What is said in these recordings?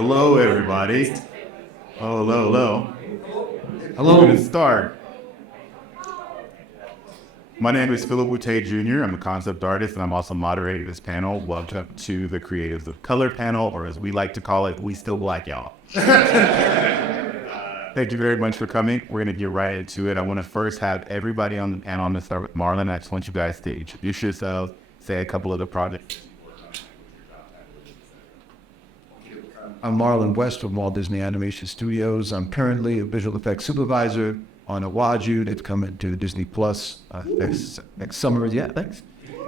Hello, everybody. Oh, hello. Hello. We're going to start. My name is Phillip Boutte Jr. I'm a concept artist, and I'm also moderating this panel. Welcome to the Creatives of Color panel, or as we like to call it, We Still Black Y'all. Thank you very much for coming. We're going to get right into it. I want to first have everybody on the panel. I'm going to start with Marlon. I just want you guys to introduce yourselves, say a couple of the projects. I'm Marlon West from Walt Disney Animation Studios. I'm currently a visual effects supervisor on Awaju. They've come into Disney Plus next summer. Yeah, thanks.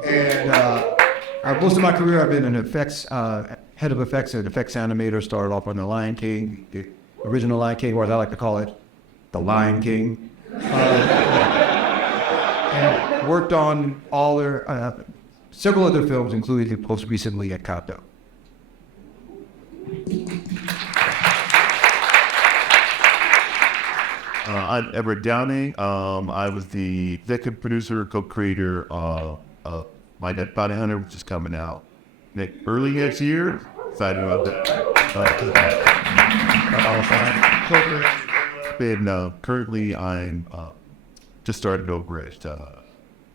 And most of my career, I've been an effects, head of effects and effects animator. Started off on The Lion King, the original Lion King, or as I like to call it, The Lion King. And worked on all their, several other films, including most recently at Kato. I'm Everett Downing. I was the executive producer, co-creator of My Dead Bounty Hunter, which is coming out early next year. Excited about that. Currently, I'm just started over at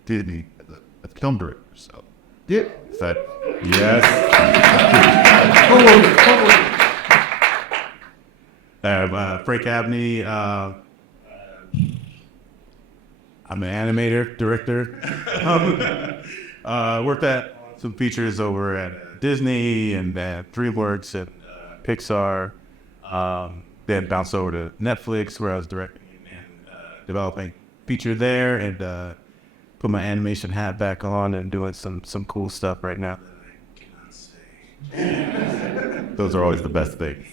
Disney as a film director. So, Yeah. excited. Yes. Frank Abney. I'm an animator, director. Worked at some features over at Disney and at DreamWorks and Pixar. Then bounced over to Netflix, where I was directing and developing feature there, and put my animation hat back on and doing some cool stuff right now. Those are always the best things.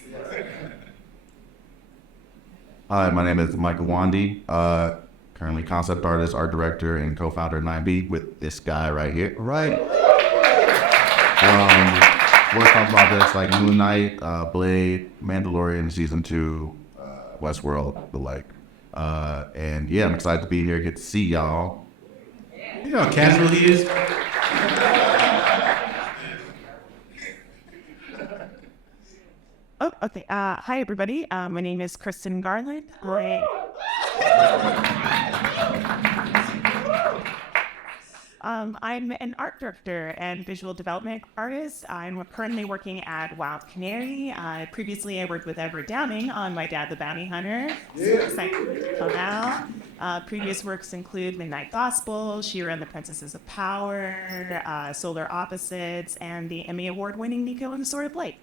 Hi, my name is Mike Uwandi, currently concept artist, art director, and co-founder of 9B with this guy right here. Right. Worked on projects like Moon Knight, Blade, Mandalorian Season 2, Westworld, the like. And yeah, I'm excited to be here, get to see y'all. You know how casual he is? Oh, okay. Hi, everybody. My name is Chrystin Garland. I'm an art director and visual development artist. I'm currently working at Wild Canary. Previously, I worked with Everett Downing on My Dad, the Bounty Hunter. So excited to come out. Previous works include Midnight Gospel, She-Ra and the Princesses of Power, Solar Opposites, and the Emmy Award-winning Nico and the Sword of Light.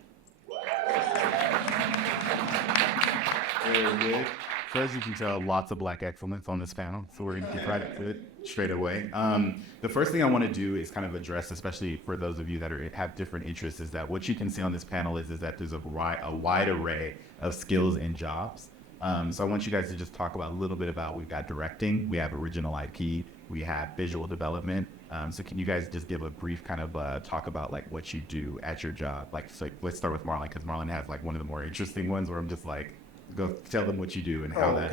Very good. So as you can tell, lots of Black excellence on this panel, so we're going to get right into it straight away. The first thing I want to do is kind of address, especially for those of you that have different interests, is that what you can see on this panel is that there's a wide array of skills and jobs. So I want you guys to just talk about a little bit about, we've got directing, we have original IP, we have visual development. So can you guys just give a brief kind of talk about like what you do at your job? So let's start with Marlon, because Marlon has like one of the more interesting ones where I'm just like, go tell them what you do and how that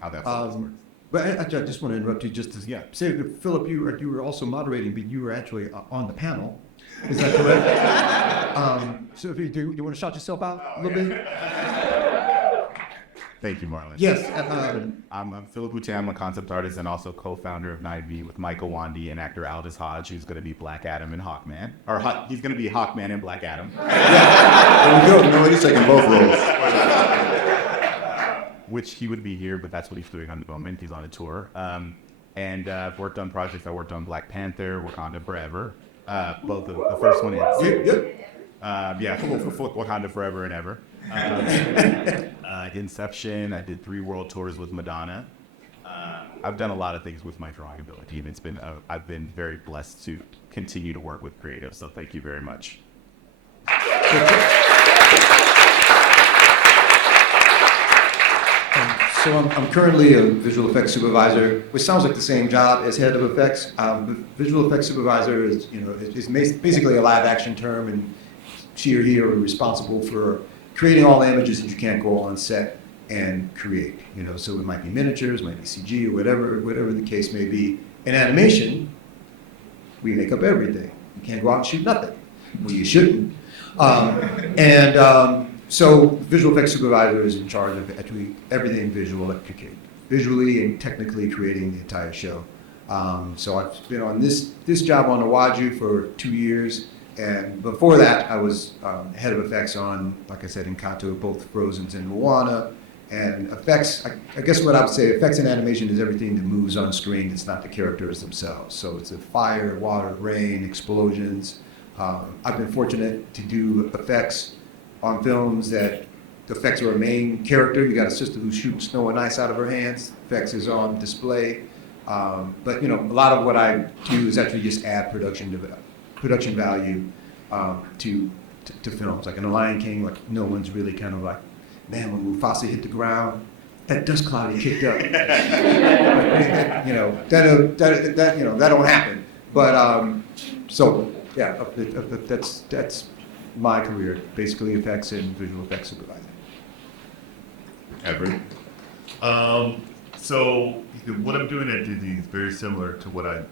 process works. But I just want to interrupt you just to say, Philip, you were also moderating, but you were actually on the panel. Is that correct? So if you want to shout yourself out a little bit? Thank you, Marlon. Yes. I'm Phillip Boutte. I'm a concept artist and also co-founder of 9B with Mike Uwandi and actor Aldous Hodge, who's going to be Black Adam and Hawkman. He's going to be Hawkman and Black Adam. There we go. No, he's taking both roles. Which he would be here, but that's what he's doing on the moment. He's on a tour. And I've worked on projects. I worked on Black Panther, Wakanda Forever. Both of the first one is Wakanda Forever and Ever. Inception. I did 3 world tours with Madonna. I've done a lot of things with my drawing ability, and I've been very blessed to continue to work with creatives. So thank you very much. So I'm currently a visual effects supervisor, which sounds like the same job as head of effects. Visual effects supervisor is basically a live action term, and she or he are responsible for creating all the images that you can't go on set and create. So it might be miniatures, might be CG, or whatever the case may be. In animation, we make up everything. You can't go out and shoot nothing. Well, you shouldn't. So visual effects supervisor is in charge of actually everything visually and technically creating the entire show. So I've been on this job on Awaju for 2 years, and before that I was head of effects on, like I said, Encanto, both Frozen's and Moana. And effects, I guess what I would say, effects in animation is everything that moves on screen. It's not the characters themselves. So it's a fire, water, rain, explosions. I've been fortunate to do effects on films that the effects are a main character. You got a sister who shoots snow and ice out of her hands. Effects is on display. But a lot of what I do is actually just add production value to films. Like in The Lion King, like no one's really kind of like, man, when Mufasa hit the ground, that dust cloud he kicked up. That don't happen. But so yeah, that's my career, basically effects and visual effects supervisor. Everett. So what I'm doing at Disney is very similar to what I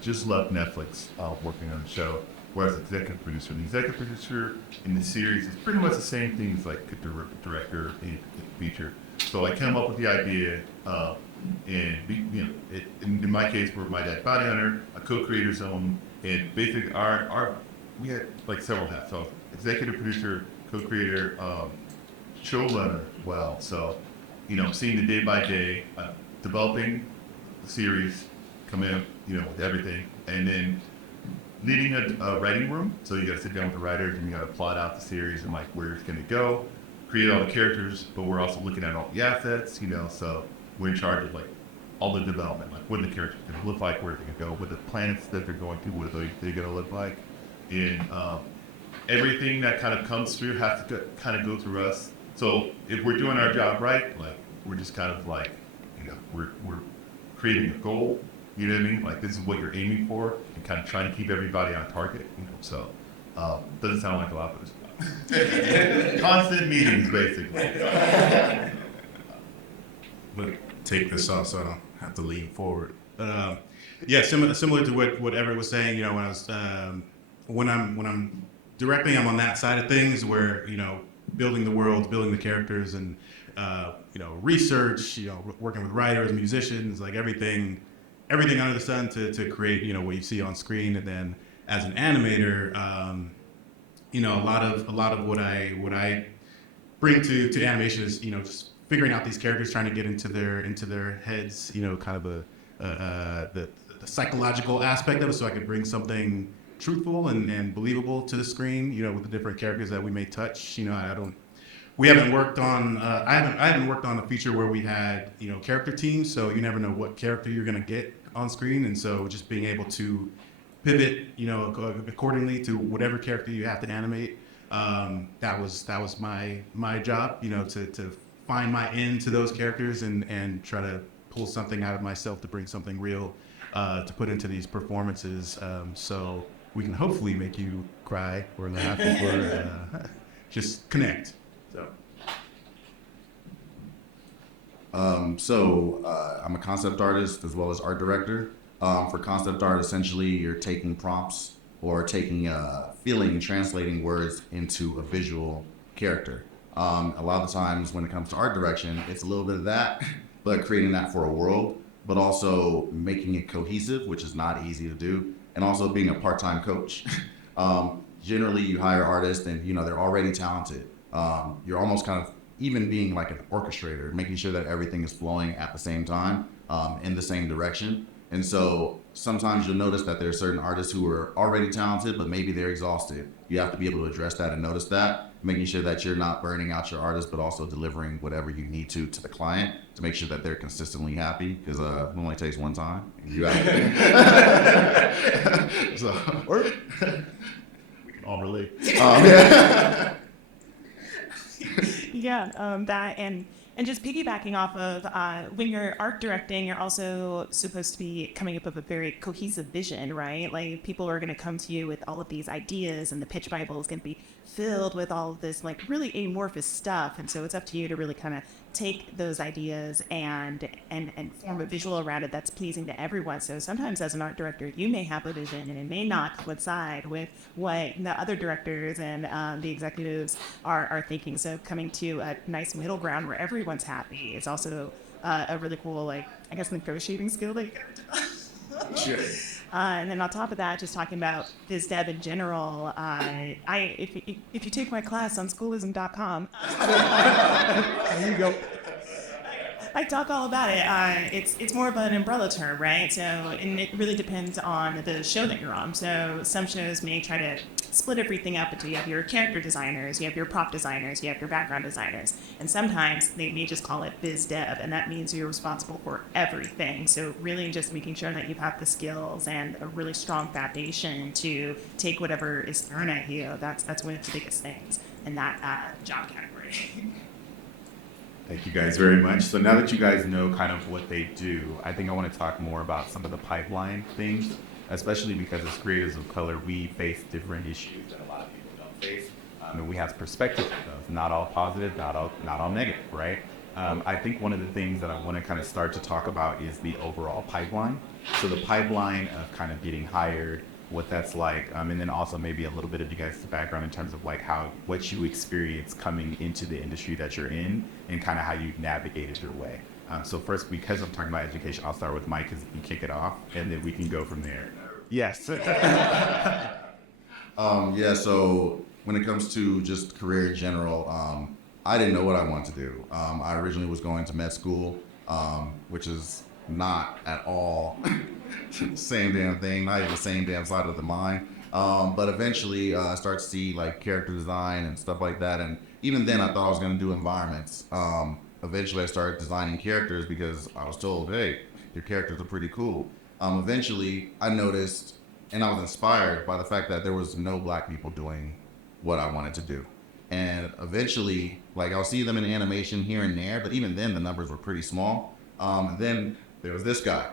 just left Netflix working on a show where I was executive producer. And the executive producer in the series is pretty much the same thing as like a director in a feature. So I came up with the idea, in my case, we're My Dad Bounty Hunter, a co-creator zone, and basically we had like several hats. So executive producer, co-creator, showrunner. Well, so seeing the day by day, developing the series, coming up, with everything, and then leading a writing room. So you got to sit down with the writers and you got to plot out the series and like where it's going to go, create all the characters, but we're also looking at all the assets, so we're in charge of like all the development, like what are the characters going to look like, where they're going to go, what the planets that they're going to, what are they going to look like, and everything that kind of comes through has to kind of go through us. So if we're doing our job right, like we're just kind of like, we're creating a goal. You know what I mean? Like this is what you're aiming for, and kind of trying to keep everybody on target. So doesn't sound like a lot, but it's constant meetings, basically. But take this off so I don't have to lean forward. Yeah, similar to what Everett was saying. When I was when I'm directing, I'm on that side of things where building the world, building the characters, and research. Working with writers, musicians, like everything under the sun to create what you see on screen. And then as an animator, a lot of what I bring to animation is just figuring out these characters, trying to get into their heads, kind of the psychological aspect of it, so I could bring something truthful and believable to the screen, with the different characters that we may touch. We haven't worked on I haven't worked on a feature where we had character teams, so you never know what character you're going to get on screen, and so just being able to pivot accordingly to whatever character you have to animate, that was my job, to find my end to those characters and try to pull something out of myself to bring something real to put into these performances, so we can hopefully make you cry or laugh or just connect. I'm a concept artist as well as art director. For concept art, essentially, you're taking prompts or taking feeling and translating words into a visual character. A lot of the times when it comes to art direction, it's a little bit of that, but creating that for a world, but also making it cohesive, which is not easy to do, and also being a part-time coach. Generally, you hire artists and they're already talented. You're almost kind of even being like an orchestrator, making sure that everything is flowing at the same time, in the same direction. And so sometimes you'll notice that there are certain artists who are already talented, but maybe they're exhausted. You have to be able to address that and notice that, making sure that you're not burning out your artist, but also delivering whatever you need to the client to make sure that they're consistently happy, because it only takes one time. And you have to. So, We can all relate. Yeah, that and And just piggybacking off of when you're art directing, you're also supposed to be coming up with a very cohesive vision, right? Like people are going to come to you with all of these ideas, and the pitch Bible is going to be filled with all of this like really amorphous stuff. And so it's up to you to really kind of take those ideas and form a visual around it that's pleasing to everyone. So sometimes as an art director, you may have a vision and it may not coincide with what the other directors and the executives are thinking. So coming to a nice middle ground where everyone's happy is also a really cool, like, I guess, negotiating skill that you got. Sure. And then on top of that, just talking about biz dev in general, if you take my class on schoolism.com, There you go. I talk all about it. It's more of an umbrella term, right? So, and it really depends on the show that you're on. So some shows may try to split everything up into you have your character designers, you have your prop designers, you have your background designers, and sometimes they may just call it biz dev, and that means you're responsible for everything. So really just making sure that you have the skills and a really strong foundation to take whatever is thrown at you. That's one of the biggest things in that job category. Thank you guys very much. So now that you guys know kind of what they do, I think I want to talk more about some of the pipeline things, especially because as creators of color, we face different issues that a lot of people don't face. And we have perspectives of those, not all positive, not all negative, right? I think one of the things that I want to kind of start to talk about is the overall pipeline. So the pipeline of kind of getting hired, what that's like, and then also maybe a little bit of you guys' background in terms of like what you experience coming into the industry that you're in and kind of how you navigated your way. So first, because I'm talking about education, I'll start with Mike because he can kick it off and then we can go from there. Yes. Yeah, so when it comes to just career in general, I didn't know what I wanted to do. I originally was going to med school, which is not at all the same damn thing, not even the same damn side of the mind. But eventually I started to see like character design and stuff like that. And even then I thought I was going to do environments. Eventually I started designing characters because I was told, hey, your characters are pretty cool. Eventually I noticed and I was inspired by the fact that there was no black people doing what I wanted to do. And eventually, like I'll see them in animation here and there, but even then the numbers were pretty small. Then there was this guy,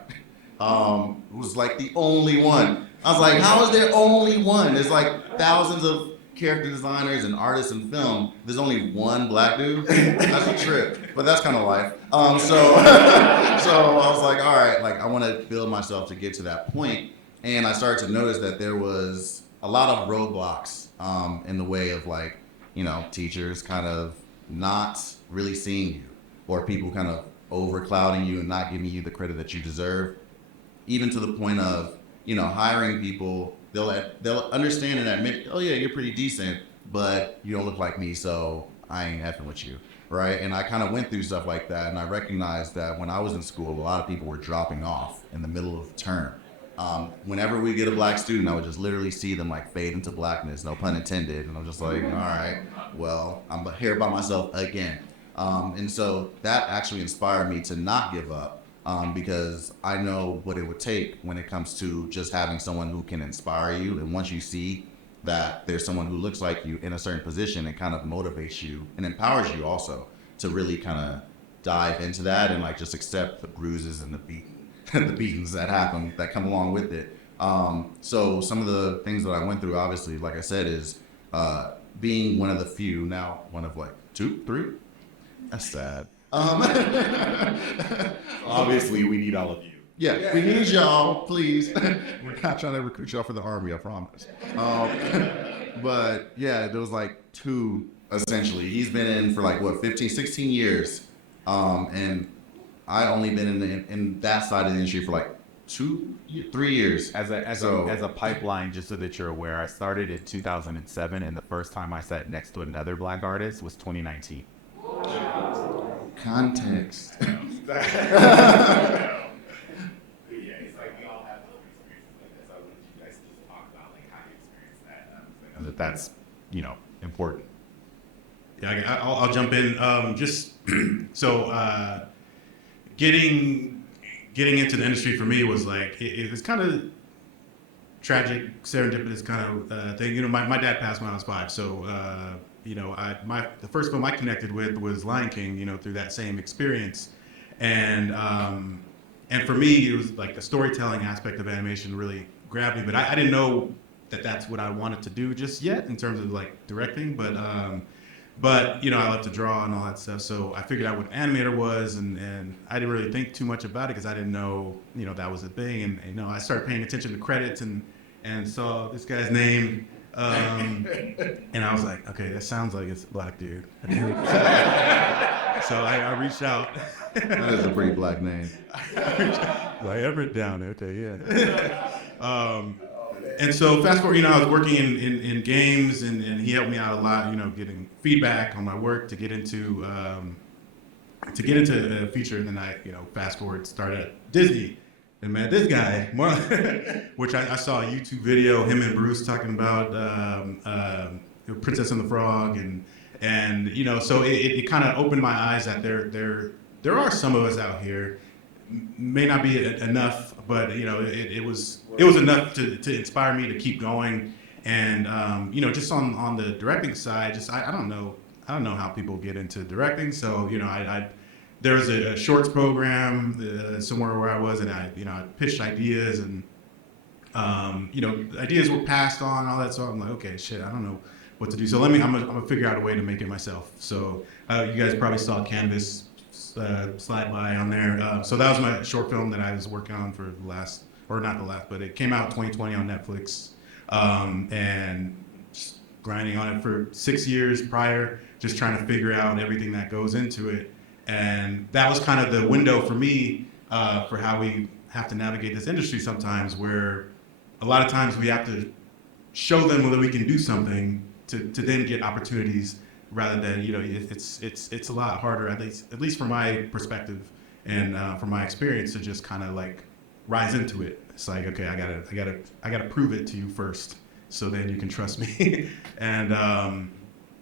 who was like the only one. I was like, how is there only one? There's like thousands of character designers and artists in film. There's only one black dude? That's a trip, but that's kind of life. So I was like, all right, like I want to build myself to get to that point. And I started to notice that there was a lot of roadblocks in the way of like, teachers kind of not really seeing you, or people kind of overclouding you and not giving you the credit that you deserve, even to the point of, hiring people, they'll understand and admit, oh yeah, you're pretty decent, but you don't look like me, so I ain't effing with you, right? And I kind of went through stuff like that, and I recognized that when I was in school, a lot of people were dropping off in the middle of the term. Whenever we get a black student, I would just literally see them like fade into blackness, no pun intended, and I'm just like, all right, well, I'm here by myself again. And so that actually inspired me to not give up, because I know what it would take when it comes to just having someone who can inspire you. And once you see that there's someone who looks like you in a certain position, it kind of motivates you and empowers you also to really kind of dive into that and like just accept the bruises and the beatings that come along with it. So some of the things that I went through, obviously, like I said, is being one of the few, now one of like 2, 3. That's sad. Obviously, we need all of you. Yeah, we need y'all, please. We're not trying to recruit y'all for the army, I promise. But yeah, there was like 2, essentially. He's been in for like, 15, 16 years. And I only been in that side of the industry for like 2, 3 years. As a pipeline, just so that you're aware, I started in 2007, and the first time I sat next to another black artist was 2019. Context. Yeah, it's like we all have those experiences like this. I wanted you guys to just talk about like how you experienced that. I know that's important. Yeah, I'll jump in. Just so getting into the industry for me was like it's kind of tragic, serendipitous kind of thing. You know, my dad passed when I was 5, so you know, the first film I connected with was Lion King. You know, through that same experience, and for me, it was like the storytelling aspect of animation really grabbed me. But I didn't know that that's what I wanted to do just yet in terms of like directing. But you know, I love to draw and all that stuff, so I figured out what an animator was, and I didn't really think too much about it because I didn't know, you know, that was a thing. And you know, I started paying attention to credits and saw this guy's name, and I was like, okay, that sounds like it's a black dude. So I reached out. That is a pretty black name. Like Everett Downing, okay, yeah. And so fast forward, you know, I was working in games, and he helped me out a lot, you know, getting feedback on my work to get into a feature. And then I, you know, fast forward, started at Disney and met this guy, which I saw a YouTube video, him and Bruce talking about Princess and the Frog, and you know, so it kind of opened my eyes that there are some of us out here. May not be enough, but you know, it was enough to inspire me to keep going. And you know, just on the directing side, just I don't know how people get into directing. So you know, there was a shorts program somewhere where I was, and I pitched ideas, and you know, ideas were passed on, all that. So I'm like, okay, shit, I don't know what to do. So I'm gonna figure out a way to make it myself. So you guys probably saw Canvas slide by on there. So that was my short film that I was working on for the last, or not the last, but it came out 2020 on Netflix, and just grinding on it for 6 years prior, just trying to figure out everything that goes into it. And that was kind of the window for me for how we have to navigate this industry sometimes, where a lot of times we have to show them that we can do something to then get opportunities, rather than, you know, it's a lot harder, at least from my perspective and from my experience, to just kind of like rise into it. It's like, okay, I gotta prove it to you first, so then you can trust me. And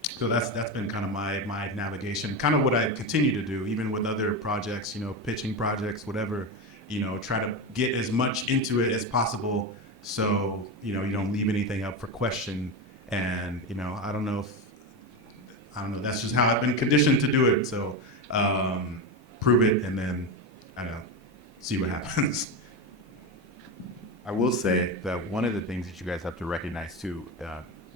so that's been kind of my navigation, kind of what I continue to do, even with other projects, you know, pitching projects, whatever, you know, try to get as much into it as possible, so you know, you don't leave anything up for question. And you know, I don't know, that's just how I've been conditioned to do it. So prove it, and then I don't know, see what happens. I will say that one of the things that you guys have to recognize too,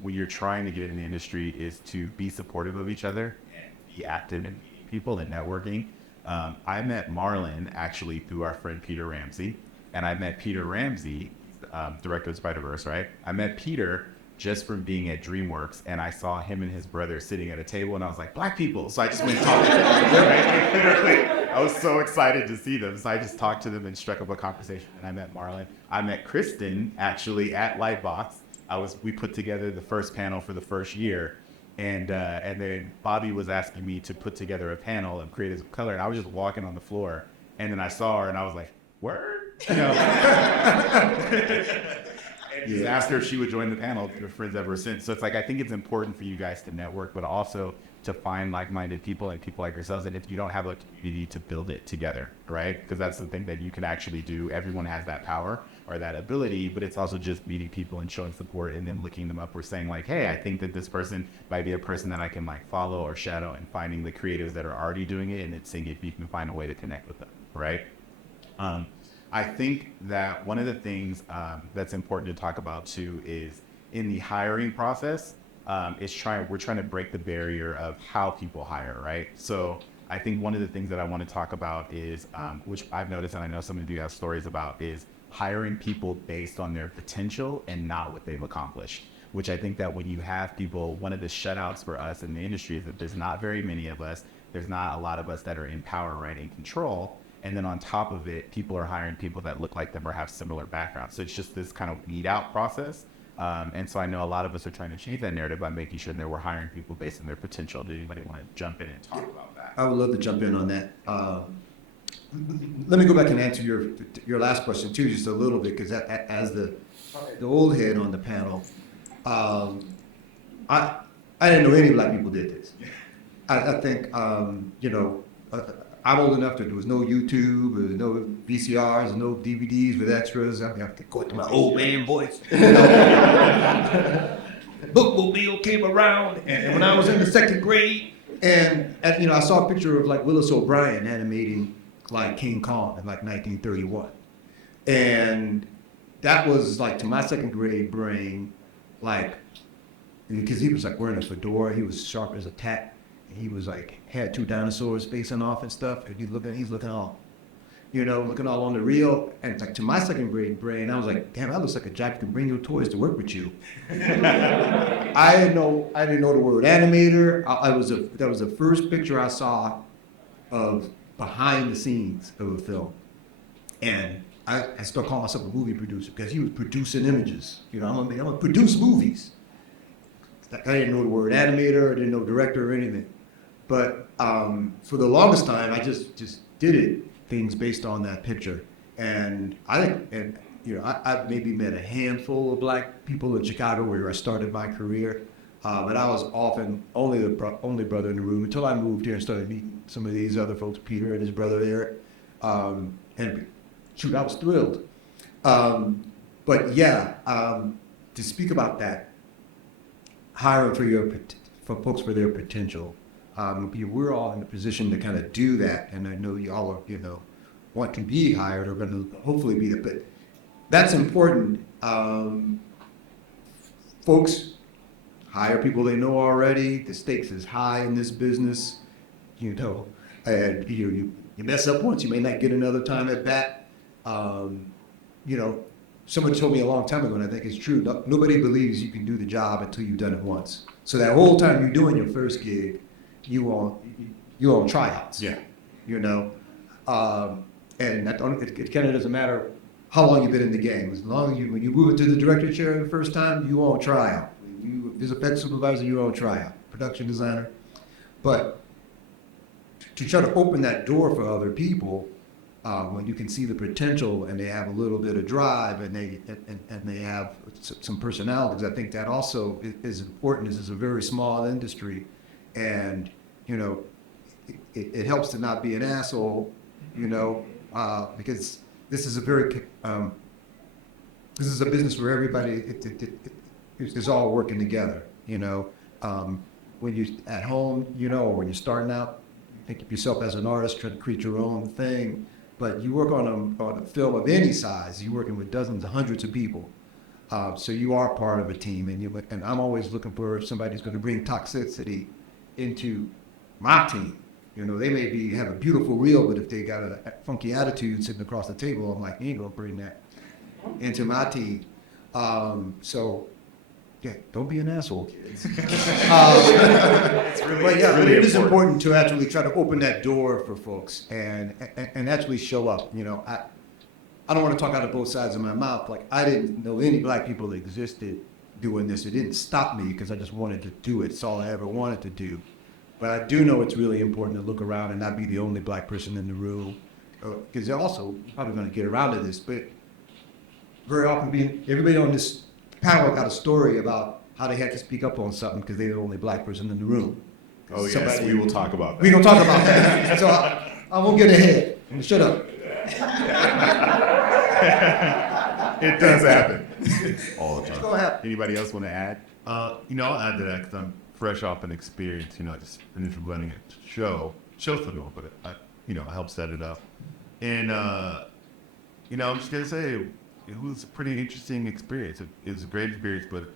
when you're trying to get in the industry, is to be supportive of each other and be active in meeting people and networking. I met Marlon actually through our friend Peter Ramsey, and I met Peter Ramsey, director of Spider-Verse, right? I met Peter just from being at DreamWorks, and I saw him and his brother sitting at a table, and I was like, black people. So I just went talking to them. Right? Literally, I was so excited to see them. So I just talked to them and struck up a conversation, and I met Marlon. I met Chrystin actually at LightBox. We put together the first panel for the first year, and then Bobby was asking me to put together a panel of creators of color, and I was just walking on the floor, and then I saw her, and I was like, word? You know? And just asked her if she would join the panel. We're friends ever since. So it's like, I think it's important for you guys to network, but also to find like-minded people and people like yourselves. And if you don't have a community, to build it together, right? Because that's the thing that you can actually do. Everyone has that power or that ability, but it's also just meeting people and showing support, and then looking them up or saying like, hey, I think that this person might be a person that I can like follow or shadow, and finding the creatives that are already doing it, and then seeing if you can find a way to connect with them, right? I think that one of the things that's important to talk about too is in the hiring process, we're trying to break the barrier of how people hire, right? So I think one of the things that I want to talk about is, which I've noticed, and I know some of you have stories about, is hiring people based on their potential and not what they've accomplished. Which I think that when you have people, one of the shutouts for us in the industry is that there's not very many of us. There's not a lot of us that are in power, right, in control. And then on top of it, people are hiring people that look like them or have similar backgrounds. So it's just this kind of weed out process. And so I know a lot of us are trying to change that narrative by making sure that we're hiring people based on their potential. Do anybody want to jump in and talk about that? I would love to jump in on that. Let me go back and answer your last question too, just a little bit, because as the old head on the panel, I didn't know any black people did this. I think, you know, I'm old enough that there was no YouTube, there was no VCRs, no DVDs with extras. I have to go into my old man voice. Bookmobile came around, and when I was in the second grade, and I saw a picture of like Willis O'Brien animating like King Kong in like 1931, and that was like to my second grade brain, like, because he was like wearing a fedora, he was sharp as a tack, and he was like had two dinosaurs facing off and stuff, and he's looking all, looking all on the reel, and it's like to my second grade brain, I was like, damn, that looks like a Jack who can bring your toys to work with you. I didn't know the word animator. That was the first picture I saw of behind the scenes of a film, and I started calling myself a movie producer because he was producing images. I'm gonna produce movies. I didn't know the word animator, I didn't know director or anything. But for the longest time, I just did things based on that picture. And I maybe met a handful of black people in Chicago where I started my career. But I was often only the only brother in the room until I moved here and started meeting some of these other folks, Peter and his brother Eric. And shoot, I was thrilled. But yeah, to speak about that, hiring for folks for their potential. We're all in a position to kind of do that, and I know y'all are, want to be hired or going to hopefully be there. But that's important. Folks hire people they know already. The stakes is high in this business, and you mess up once, you may not get another time at bat. Someone told me a long time ago, and I think it's true, nobody believes you can do the job until you've done it once. So that whole time you're doing your first gig, you on tryouts. Yeah. And it kind of doesn't matter how long you've been in the game. As long as when you move into the director chair the first time, you on tryout. If there's a effects supervisor, you on tryout. Production designer. But to try to open that door for other people, when you can see the potential and they have a little bit of drive and they have some personalities, I think that also is important. This is a very small industry, and it helps to not be an asshole, because this is a business where everybody is all working together. When you're at home, or when you're starting out, think of yourself as an artist, try to create your own thing. But you work on a film of any size, you're working with dozens, hundreds of people. So you are part of a team, and I'm always looking for somebody who's going to bring toxicity into my team. They may have a beautiful reel, but if they got a funky attitude sitting across the table, I'm like, you ain't gonna bring that into my team. So yeah, don't be an asshole, kids. It is important to actually try to open that door for folks and actually show up. I don't want to talk out of both sides of my mouth. Like, I didn't know any black people that existed doing this. It didn't stop me because I just wanted to do it. It's all I ever wanted to do. But I do know it's really important to look around and not be the only black person in the room. Because they're also probably going to get around to this, but very often everybody on this panel got a story about how they had to speak up on something because they're the only black person in the room. Oh, yes, we will talk about that. We're going to talk about that. So I won't get ahead. Shut up. It does happen all the It's time. going to happen. Anybody else want to add? I'll add to that because I'm fresh off an experience. I just finished running a show still going, but I helped set it up. And, I'm just going to say it was a pretty interesting experience. It was a great experience, but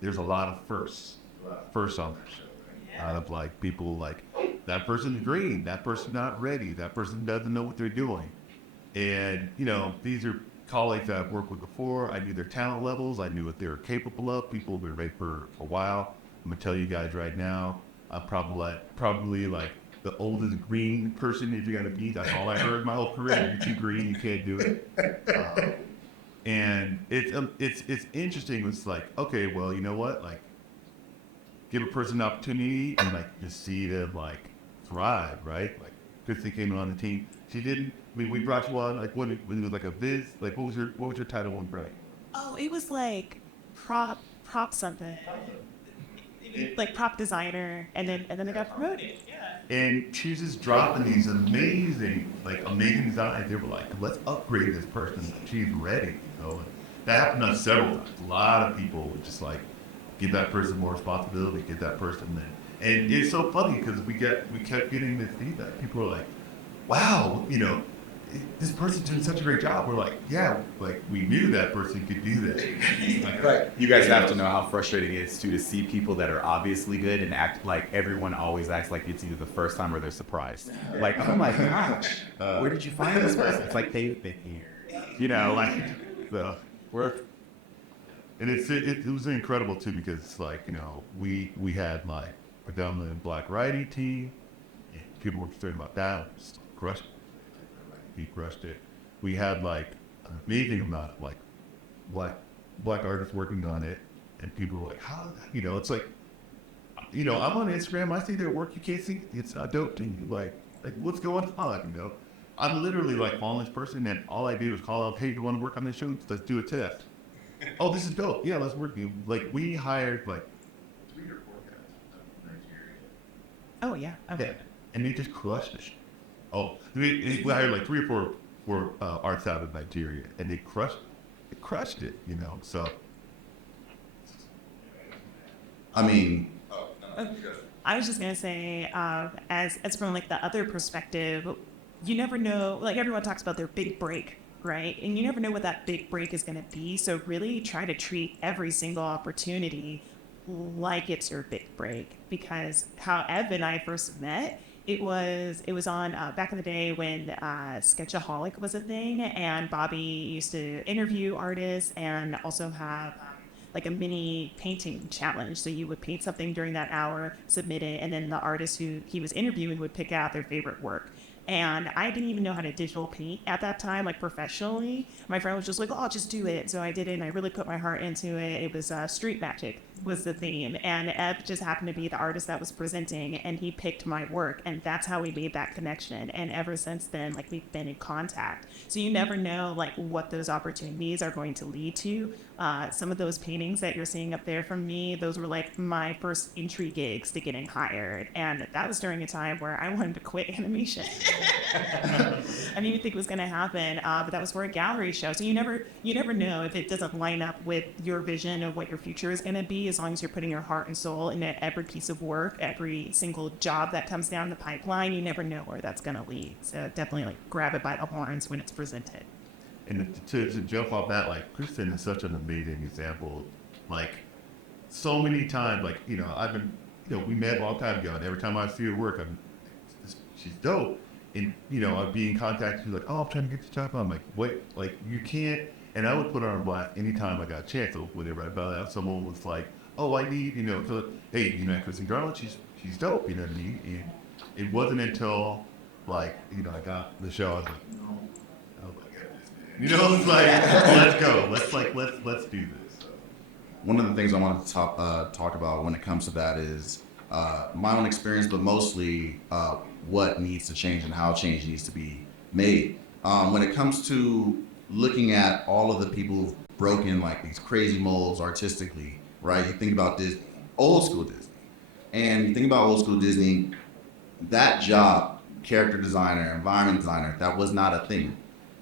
there's a lot of firsts on that show. Out of like people like, that person's green, that person's not ready, that person doesn't know what they're doing. And, these are colleagues that I've worked with before. I knew their talent levels. I knew what they were capable of. People have been ready for a while. I'm going to tell you guys right now, I'm probably like the oldest green person if you're going to be. That's all I heard my whole career. You're too green, you can't do it. And it's interesting. It's like, okay, well, you know what? Like, give a person an opportunity and like just see them like thrive, right? Like Chrystin came on the team. She didn't. I mean, we brought you on like when it was like a viz. Like what was your title on Bright? Oh, it was like prop something. like prop designer, and then I got promoted. Yeah. And she's just dropping these amazing designs. They were like, let's upgrade this person. She's ready, you know. And that happened to us several times. A lot of people would just like give that person more responsibility, give that person that. And it's so funny because we kept getting this feedback. People were like, wow, you know, this person's doing such a great job. We're like, yeah, like we knew that person could do that. Like, Right. You guys have to know how frustrating it is to see people that are obviously good and act like everyone always acts like it's either the first time or they're surprised. Like, oh my gosh, where did you find this person? It's like they've been here. You know, like, So and it was incredible too because it's like, you know, we had like a dominant black writing team and people were concerned about that. Just crushed it. He crushed it. We had like an amazing amount of like black artists working on it, and people were like, how, you know, it's like, you know, I'm on Instagram, I see their work, you can't see, it's not dope to you. Like what's going on, you know? I'm literally like following this person, and all I do is call out, hey, you want to work on this show? Let's do a test. Oh, this is dope. Yeah, let's work. Like we hired like 3 or 4 guys from Nigeria. Oh yeah. Okay. Yeah, and they just crushed it. Oh, we hired like 3 or 4 arts out of Nigeria, and they crushed it, you know. So, I mean, I was just gonna say, as from like the other perspective, you never know. Like everyone talks about their big break, right? And you never know what that big break is gonna be. So really try to treat every single opportunity like it's your big break. Because how Ev and I first met, it was on back in the day when Sketchaholic was a thing, and Bobby used to interview artists and also have like a mini painting challenge. So you would paint something during that hour, submit it, and then the artist who he was interviewing would pick out their favorite work. And I didn't even know how to digital paint at that time, like professionally. My friend was just like, oh, I'll just do it. So I did it, and I really put my heart into it. It was Street Magic was the theme. And Ev just happened to be the artist that was presenting, and he picked my work. And that's how we made that connection. And ever since then, like, we've been in contact. So you never know, like, what those opportunities are going to lead to. Some of those paintings that you're seeing up there from me, those were like my first entry gigs to getting hired. And that was during a time where I wanted to quit animation. I didn't even think it was going to happen, but that was for a gallery show. So you never know if it doesn't line up with your vision of what your future is going to be, as long as you're putting your heart and soul into every piece of work, every single job that comes down the pipeline. You never know where that's going to lead. So definitely like grab it by the horns when it's presented. and to jump off that, like Chrystin is such an amazing example. Like so many times, like, you know, I've been, you know, we met a long time ago, and every time I see her work, she's dope. And, you know, I'd be in contact, she's like, oh, I'm trying to get this job. I'm like, wait, like, you can't. And I would put her on blast anytime I got a chance. So whenever I found out someone was like, oh, I need, you know, so, hey, you know, Chrystin Garland, she's dope, you know what I mean? And it wasn't until, like, you know, I got the show, I was like, no, oh my goodness, man. You know, it's like, let's go. Let's do this. One of the things I wanted to talk about when it comes to that is my own experience, but mostly what needs to change and how change needs to be made. When it comes to looking at all of the people who've broken like these crazy molds artistically, right? You think about Disney, old school Disney, and you think about old school Disney, that job, character designer, environment designer, that was not a thing.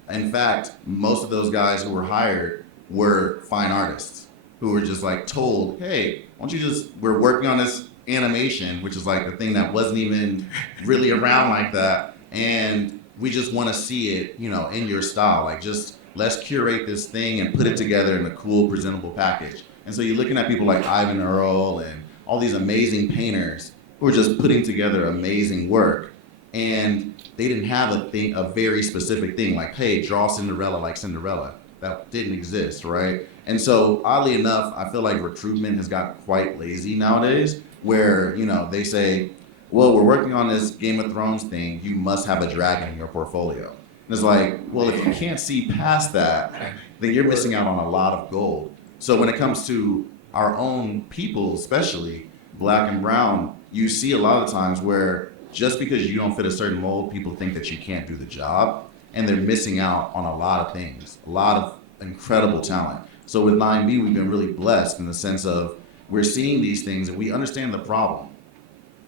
In fact, most of those guys who were hired were fine artists who were just like told, hey, why don't you just, we're working on this animation, which is like the thing that wasn't even really around like that. And we just want to see it, you know, in your style. Like just let's curate this thing and put it together in a cool, presentable package. And so you're looking at people like Ivan Earl and all these amazing painters who are just putting together amazing work. And they didn't have a very specific thing like, hey, draw Cinderella like Cinderella. That didn't exist, right? And so oddly enough, I feel like recruitment has got quite lazy nowadays where, you know, they say, well, we're working on this Game of Thrones thing. You must have a dragon in your portfolio. And it's like, well, if you can't see past that, then you're missing out on a lot of gold. So when it comes to our own people, especially black and brown, you see a lot of times where just because you don't fit a certain mold, people think that you can't do the job, and they're missing out on a lot of things, a lot of incredible talent. So with 9B, we've been really blessed in the sense of, we're seeing these things and we understand the problem.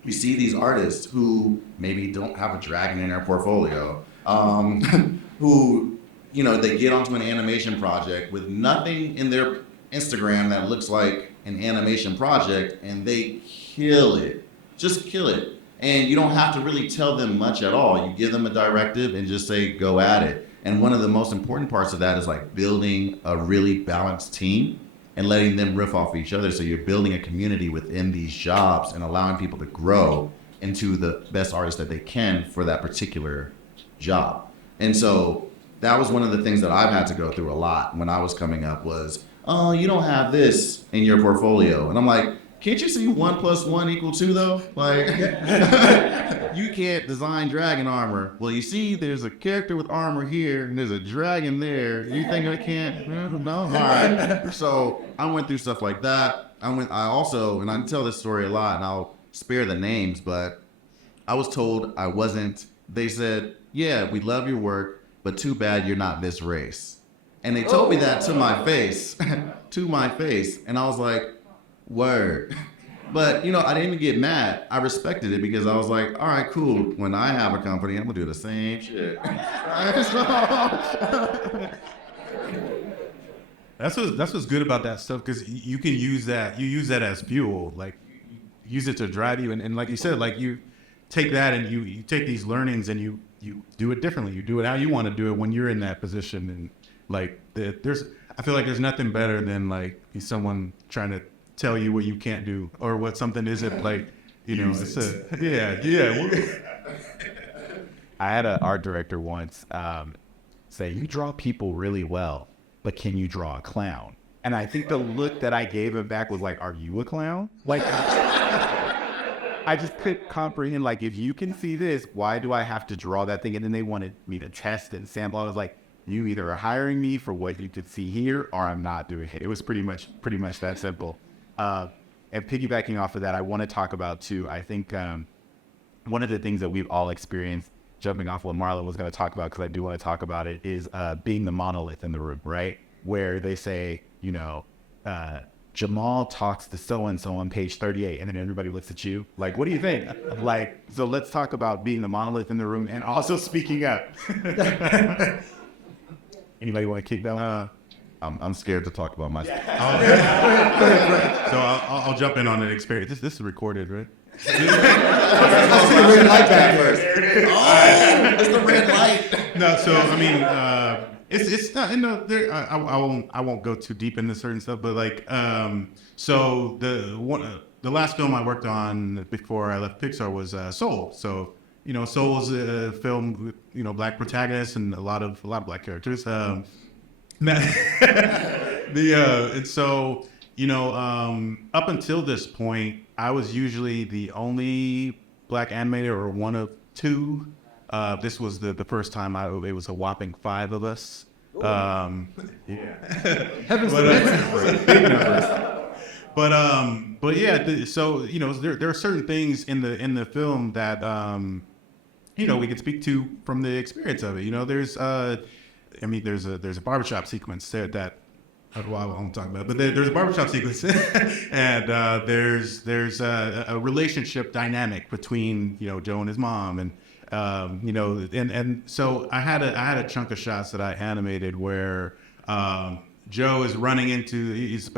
We see these artists who maybe don't have a dragon in their portfolio, who, you know, they get onto an animation project with nothing in their Instagram that looks like an animation project, and they kill it. Just kill it. And you don't have to really tell them much at all. You give them a directive and just say, go at it. And one of the most important parts of that is like building a really balanced team and letting them riff off each other. So you're building a community within these jobs and allowing people to grow into the best artists that they can for that particular job. And so that was one of the things that I've had to go through a lot when I was coming up was, oh, you don't have this in your portfolio. And I'm like, can't you see 1 + 1 = 2 though? Like, you can't design dragon armor. Well, you see, there's a character with armor here, and there's a dragon there. You think I can't? No, all right. So I went through stuff like that. I also, and I tell this story a lot, and I'll spare the names, but I was told I wasn't. They said, yeah, we love your work, but too bad you're not this race. And they told me that to my face, and I was like, word. But, you know, I didn't even get mad. I respected it because I was like, all right, cool. When I have a company, I'm going to do the same shit. That's what's good about that stuff, because you can use that. You use that as fuel. Like, use it to drive you. And like you said, like, you take that and you take these learnings and you do it differently. You do it how you want to do it when you're in that position. And like, I feel like there's nothing better than like someone trying to tell you what you can't do or what something isn't, like, you know. I had an art director once say, you draw people really well, but can you draw a clown? And I think the look that I gave him back was like, are you a clown? Like, I just couldn't comprehend, like, if you can see this, why do I have to draw that thing? And then they wanted me to test and sample. I was like, you either are hiring me for what you could see here, or I'm not doing it. It was pretty much that simple. And piggybacking off of that, I want to talk about too, I think one of the things that we've all experienced, jumping off what Marlon was going to talk about, because I do want to talk about it, is being the monolith in the room, right? Where they say, you know, Jamal talks to so-and-so on page 38, and then everybody looks at you like, what do you think? Like, so let's talk about being the monolith in the room and also speaking up. Anybody want to kick that one? I'm scared to talk about myself. So I'll jump in on an experience. This is recorded, right? Let's see the red light back first. Oh, it's the red light. No, so I mean, it's not. I won't go too deep into certain stuff, but like, so the last film I worked on before I left Pixar was Soul. So, you know, Soul is a film with, you know, black protagonists and a lot of black characters. And so, you know, up until this point, I was usually the only black animator, or one of two. This was the first time it was a whopping 5 of us. Yeah. Heavens Big numbers. But yeah, so, you know, there are certain things in the film that, you know, we could speak to from the experience of it. You know, there's a barbershop sequence there that I won't talk about it, but there's a barbershop sequence, and there's a relationship dynamic between, you know, Joe and his mom, and you know, and so I had a chunk of shots that I animated where Joe is running into, it's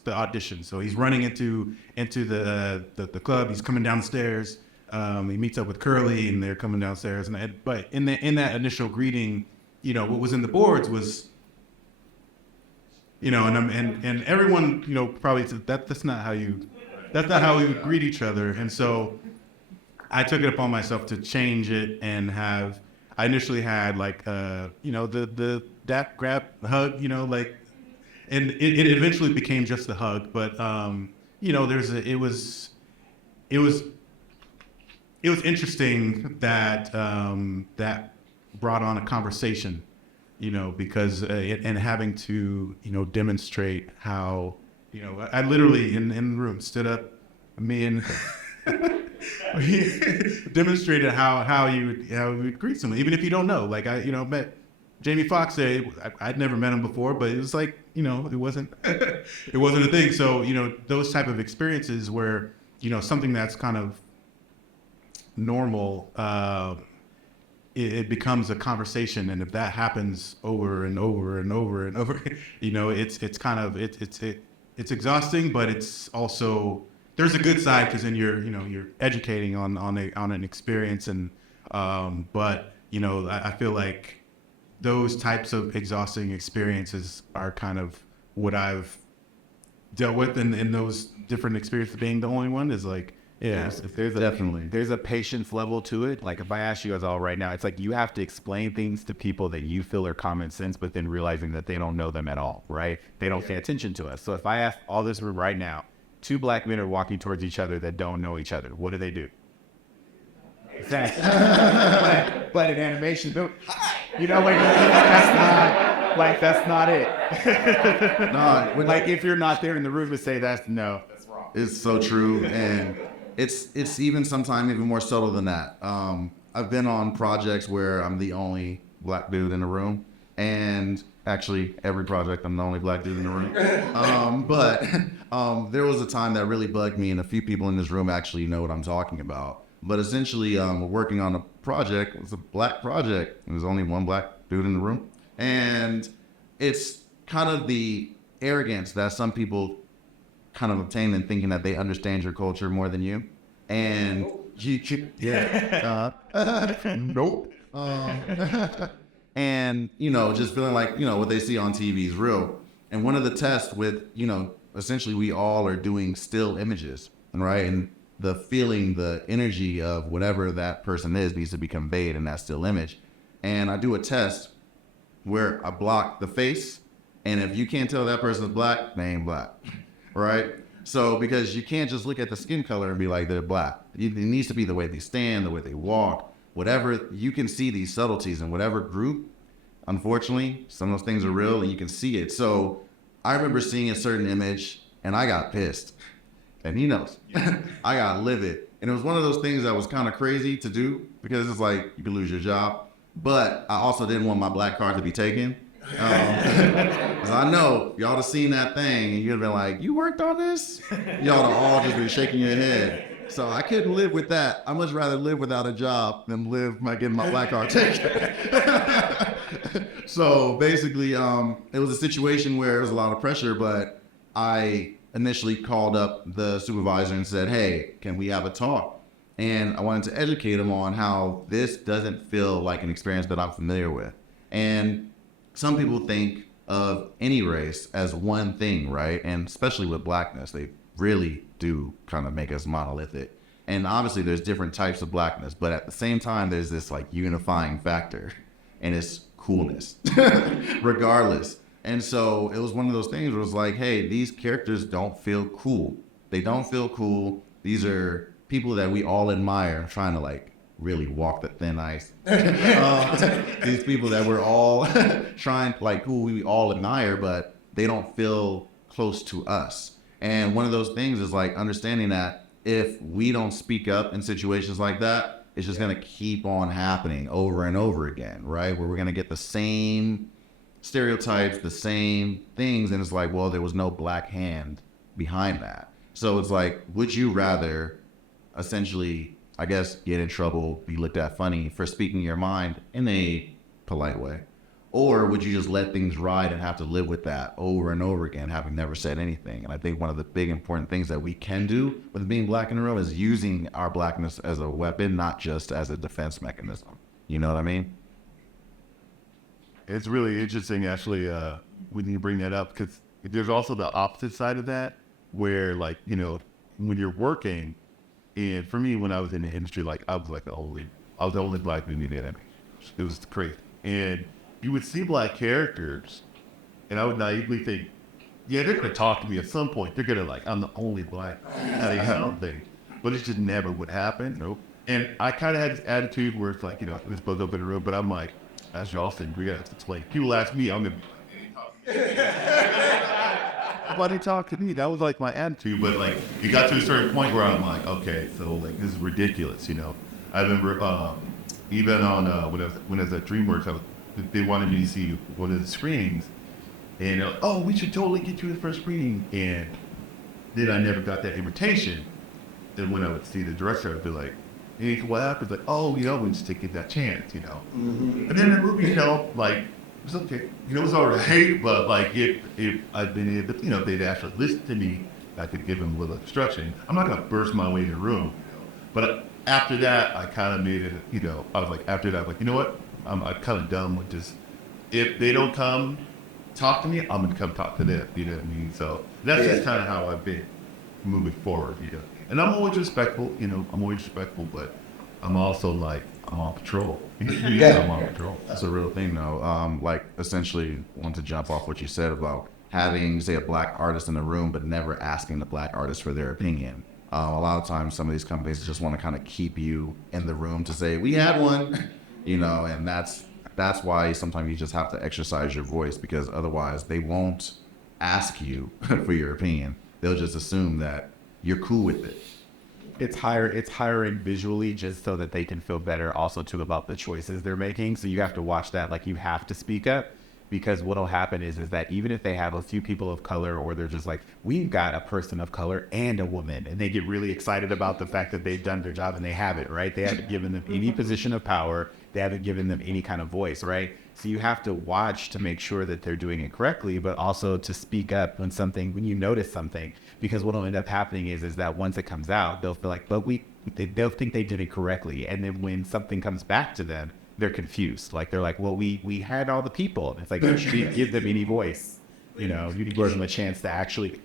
the audition, so he's running into the club. He's coming down the stairs. He meets up with Curly, and they're coming downstairs, but in that initial greeting, you know, what was in the boards was, you know, and everyone, you know, probably said that's not how we would greet each other. And so I took it upon myself to change it and I initially had like, you know, the dap, grab, hug, you know, like, and it eventually became just a hug. But, you know, it was interesting that, that brought on a conversation, you know, because and having to, you know, demonstrate how, you know, I literally in the room stood up, me and demonstrated how you would greet someone, even if you don't know. Like, I, you know, met Jamie Foxx, I'd never met him before, but it was like, you know, it wasn't it wasn't a thing. So, you know, those type of experiences where, you know, something that's kind of normal, it becomes a conversation, and if that happens over and over and over and over, you know, it's exhausting, but it's also, there's a good side because then you're educating on an experience, and but you know, I feel like those types of exhausting experiences are kind of what I've dealt with in those different experiences. Being the only one is like, yeah, if there's Definitely. there's a patience level to it. Like if I ask you guys all right now, it's like you have to explain things to people that you feel are common sense, but then realizing that they don't know them at all, right? They don't pay attention to us. So if I ask all this room right now, 2 black men are walking towards each other that don't know each other, what do? Exactly. but in animation, you know, like that's not it. No, Like if you're not there in the room to say that's wrong. it's so true, and it's even sometimes even more subtle than that. I've been on projects where I'm the only black dude in the room, and actually every project I'm the only black dude in the room. But there was a time that really bugged me, and a few people in this room actually know what I'm talking about. But essentially, we're working on a project. It was a black project. There's only one black dude in the room, and it's kind of the arrogance that some people kind of obtain in thinking that they understand your culture more than you. And nope. And, you know, just feeling like, you know, what they see on TV is real. And one of the tests with, you know, essentially we all are doing still images, right? And the feeling, the energy of whatever that person is needs to be conveyed in that still image. And I do a test where I block the face, and if you can't tell that person's black, they ain't black, right? So because you can't just look at the skin color and be like, they're black. It needs to be the way they stand, the way they walk, whatever. You can see these subtleties in whatever group. Unfortunately, some of those things are real and you can see it. So I remember seeing a certain image and I got pissed. And he knows. I got livid. And it was one of those things that was kind of crazy to do because it's like you could lose your job. But I also didn't want my black card to be taken. Because I know y'all have seen that thing and you'd have been like, you worked on this? Y'all have all just been shaking your head. So I couldn't live with that. I'd much rather live without a job than live by getting my black card taken. So basically, it was a situation where there was a lot of pressure, but I initially called up the supervisor and said, hey, can we have a talk? And I wanted to educate him on how this doesn't feel like an experience that I'm familiar with. And some people think of any race as one thing, right? And especially with blackness, they really do kind of make us monolithic. And obviously there's different types of blackness, but at the same time, there's this like unifying factor, and it's coolness, regardless. And so it was one of those things where it was like, hey, these characters don't feel cool. They don't feel cool. These are people that we all admire, trying to like really walk the thin ice. These people that we're all trying, like, who we all admire, but they don't feel close to us. And one of those things is like understanding that if we don't speak up in situations like that, it's just going to keep on happening over and over again, right? Where we're going to get the same stereotypes, the same things. And it's like, well, there was no black hand behind that. So it's like, would you rather essentially, I guess, get in trouble, be looked at funny for speaking your mind in a polite way? Or would you just let things ride and have to live with that over and over again, having never said anything? And I think one of the big important things that we can do with being black in the room is using our blackness as a weapon, not just as a defense mechanism. You know what I mean? It's really interesting, actually, when you bring that up, because there's also the opposite side of that, where, like, you know, when you're working, and for me, when I was in the industry, like, I was the only black dude in the enemy. It was crazy. And you would see black characters, and I would naively think, yeah, they're going to talk to me at some point. They're going to, like, I'm the only black guy, something. But it just never would happen. Nope. And I kind of had this attitude where it's like, you know, it's both up in the room, but I'm like, as y'all said, we got to explain. People ask me, I'm going to be nobody talk to me. That was like my attitude. But like, it got to a certain point where I'm like, okay, so like, this is ridiculous, you know. I remember even on when I was at DreamWorks, I was they wanted me to see one of the screenings, and they're like, oh, we should totally get you the first screening. And then I never got that invitation. Then when I would see the director, I'd be like, hey, what happened? Like, oh, we're just taking that chance, And then the movie felt like, it was okay. It was all right, but like if I'd been able to, if they'd actually listened to me, I could give them a little instruction. I'm not gonna burst my way in the room. But after that, I kind of made it, I was like, after that, like, you know what? I'm kind of done with this. If they don't come talk to me, I'm gonna come talk to them, you know what I mean? So that's just kind of how I've been moving forward, And I'm always respectful, but I'm also like, I'm on patrol. I'm on patrol. That's a real thing, though. Like, essentially, want to jump off what you said about having, say, a black artist in the room, but never asking the black artist for their opinion. A lot of times, some of these companies just want to kind of keep you in the room to say, we had one, and that's why sometimes you just have to exercise your voice, because otherwise they won't ask you for your opinion. They'll just assume that you're cool with it. It's hiring visually just so that they can feel better also too about the choices they're making. So you have to watch that. Like, you have to speak up, because what'll happen is that even if they have a few people of color, or they're just like, we've got a person of color and a woman, and they get really excited about the fact that they've done their job, and they haven't, right? They haven't given them any position of power. They haven't given them any kind of voice, right? So you have to watch to make sure that they're doing it correctly, but also to speak up when you notice something, because what'll end up happening is that once it comes out, they'll feel like, but they'll think they did it correctly. And then when something comes back to them, they're confused. Like, they're like, well, we had all the people. And it's like, you didn't give them any voice. You didn't give them a chance to actually,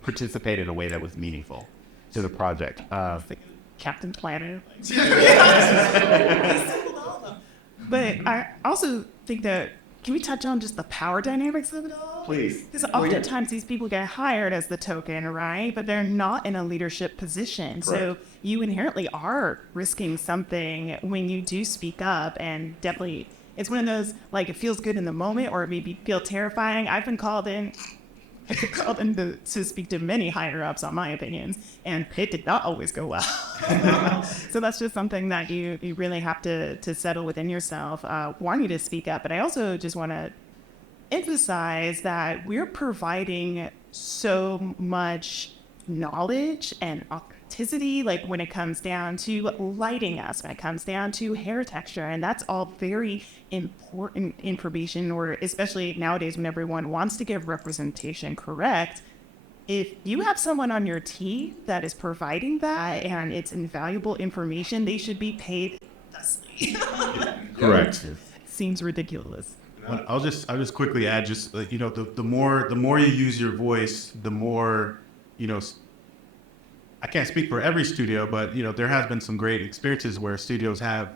participate in a way that was meaningful to the project. Captain Planet. But I also think that, can we touch on just the power dynamics of it all? Please. Because oftentimes these people get hired as the token, right? But they're not in a leadership position. Correct. So you inherently are risking something when you do speak up. And definitely, it's one of those, like, it feels good in the moment, or it maybe feel terrifying. I've been called in to speak to many higher ups on my opinions, and it did not always go well. So that's just something that you really have to settle within yourself, wanting to speak up. But I also just want to emphasize that we're providing so much knowledge and authenticity, like when it comes down to lighting us, when it comes down to hair texture, and that's all very important information, or especially nowadays when everyone wants to give representation correct. If you have someone on your team that is providing that and it's invaluable information, they should be paid thusly. Correct. Seems ridiculous. I'll just quickly add, just the more you use your voice, the more, I can't speak for every studio, but there has been some great experiences where studios have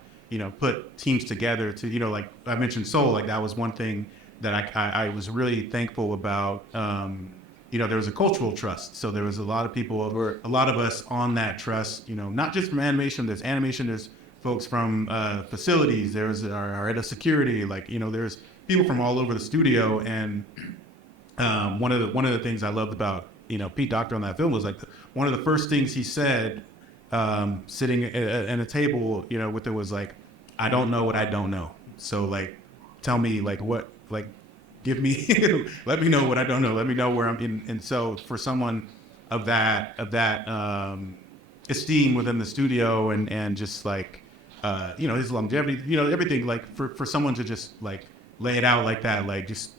put teams together to, like I mentioned Soul, like that was one thing that I was really thankful about. There was a cultural trust, so there was a lot of people, a lot of us on that trust, not just from animation. There's animation, there's folks from facilities, there's our head of security, like there's people from all over the studio. And one of the things I loved about Pete Docter on that film was, like, one of the first things he said, sitting at a table, with it, was like, I don't know what I don't know. So, like, tell me, like, what, like, give me, let me know what I don't know. Let me know where I'm in. And so for someone of that esteem within the studio, and just like, his longevity, everything, like for someone to just like lay it out like that, like, just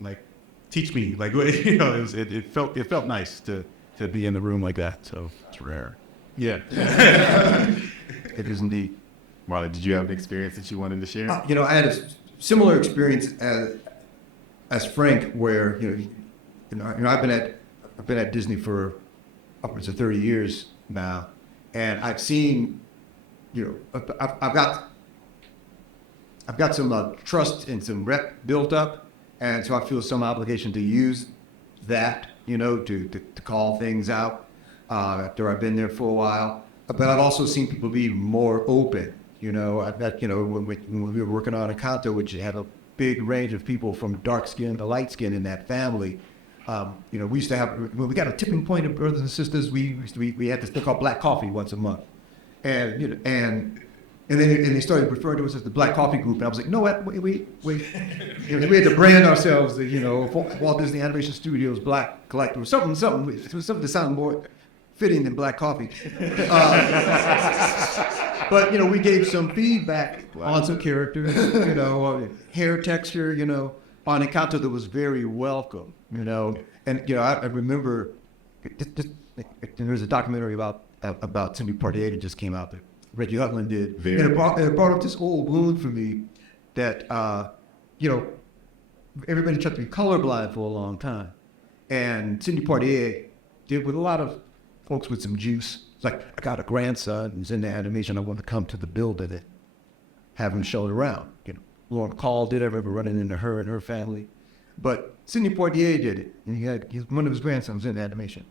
like, teach me, like, it felt nice to be in the room like that. So it's rare. Yeah. It is indeed. Marlon, did you have an experience that you wanted to share? I had a similar experience as Frank, where I've been at Disney for upwards of 30 years now, and I've seen, I've got some trust and some rep built up, and so I feel some obligation to use that, to call things out after I've been there for a while. But I've also seen people be more open. When we were working on Encanto, which had a big range of people from dark skin to light skin in that family. We used to have, when we got a tipping point of brothers and sisters, we had this thing called Black Coffee once a month. And And then and they started referring to us as the Black Coffee Group. And I was like, no, wait. You know, we had to brand ourselves, you know, Walt Disney Animation Studios Black Collective, or something to sound more fitting than Black Coffee. But, you know, we gave some feedback on some characters, you know, hair texture, you know, on encounter that was very welcome, you know. And, you know, I remember there's a documentary about Cindy Poitier that just came out that Reggie Hutland did. And it brought up this old wound for me that, you know, everybody tried to be colorblind for a long time. And Cindy Poitier did with a lot of folks with some juice. It's like, I got a grandson who's in the animation. I want to come to the building and have him show it around. You know, Lauren Call did. I remember running into her and her family. But Sidney Poitier did it, and one of his grandsons in animation.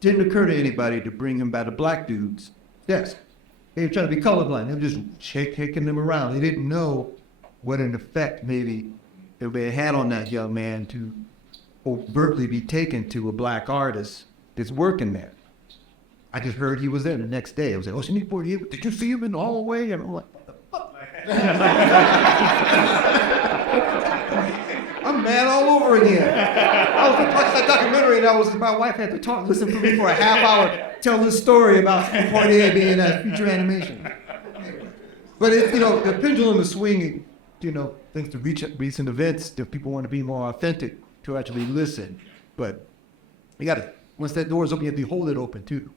Didn't occur to anybody to bring him by the black dudes. Yes, they were trying to be colorblind. They were just shaking them around. They didn't know what an effect maybe it had on that young man to overtly be taken to a black artist that's working there. I just heard he was there the next day. I was like, oh, Sidney Poitier, did you see him in the hallway? And I'm like, what the fuck? I'm mad all over again. I was watching that documentary, and my wife had to listen to me for a half hour, tell this story about Sidney Poitier being a feature animation. But you know, the pendulum is swinging. You know, thanks to recent events, that people want to be more authentic to actually listen. But you got to, once that door is open, you have to hold it open too.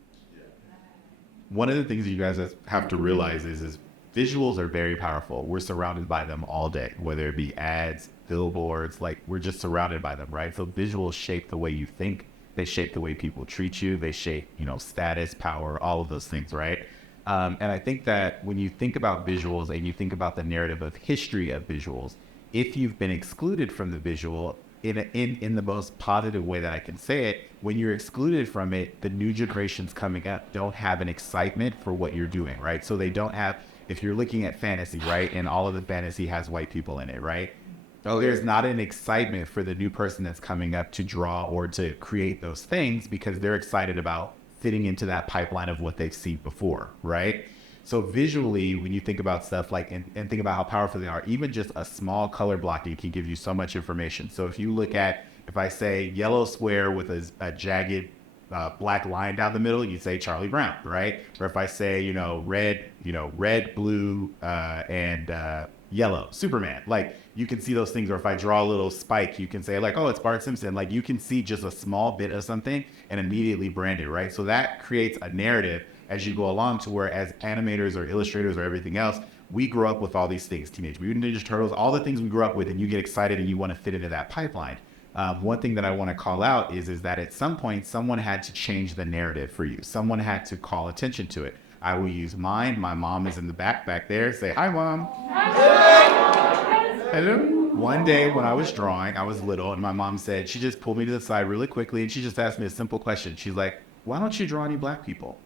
One of the things you guys have to realize is visuals are very powerful. We're surrounded by them all day, whether it be ads, billboards, like we're just surrounded by them, right? So visuals shape the way you think. They shape the way people treat you. They shape, you know, status, power, all of those things, right? And I think that when you think about visuals and you think about the narrative of history of visuals, if you've been excluded from the visual, in the most positive way that I can say it, when you're excluded from it, the new generations coming up don't have an excitement for what you're doing, right? So they don't have, if you're looking at fantasy, right, and all of the fantasy has white people in it, right? So there's not an excitement for the new person that's coming up to draw or to create those things because they're excited about fitting into that pipeline of what they've seen before, right? So visually, when you think about stuff like, and think about how powerful they are, even just a small color blocking can give you so much information. So if you look at, if I say yellow square with a jagged black line down the middle, you say Charlie Brown, right? Or if I say, red, blue, and yellow, Superman. Like you can see those things. Or if I draw a little spike, you can say like, oh, it's Bart Simpson. Like you can see just a small bit of something and immediately brand it, right? So that creates a narrative as you go along to where as animators or illustrators or everything else, we grew up with all these things, Teenage Mutant Ninja Turtles, all the things we grew up with, and you get excited and you want to fit into that pipeline. One thing that I want to call out is that at some point, someone had to change the narrative for you. Someone had to call attention to it. I will use mine. My mom is in the back there. Say, hi, Mom. Hello. One day when I was drawing, I was little, and my mom said, she just pulled me to the side really quickly, and she just asked me a simple question. She's like, why don't you draw any black people?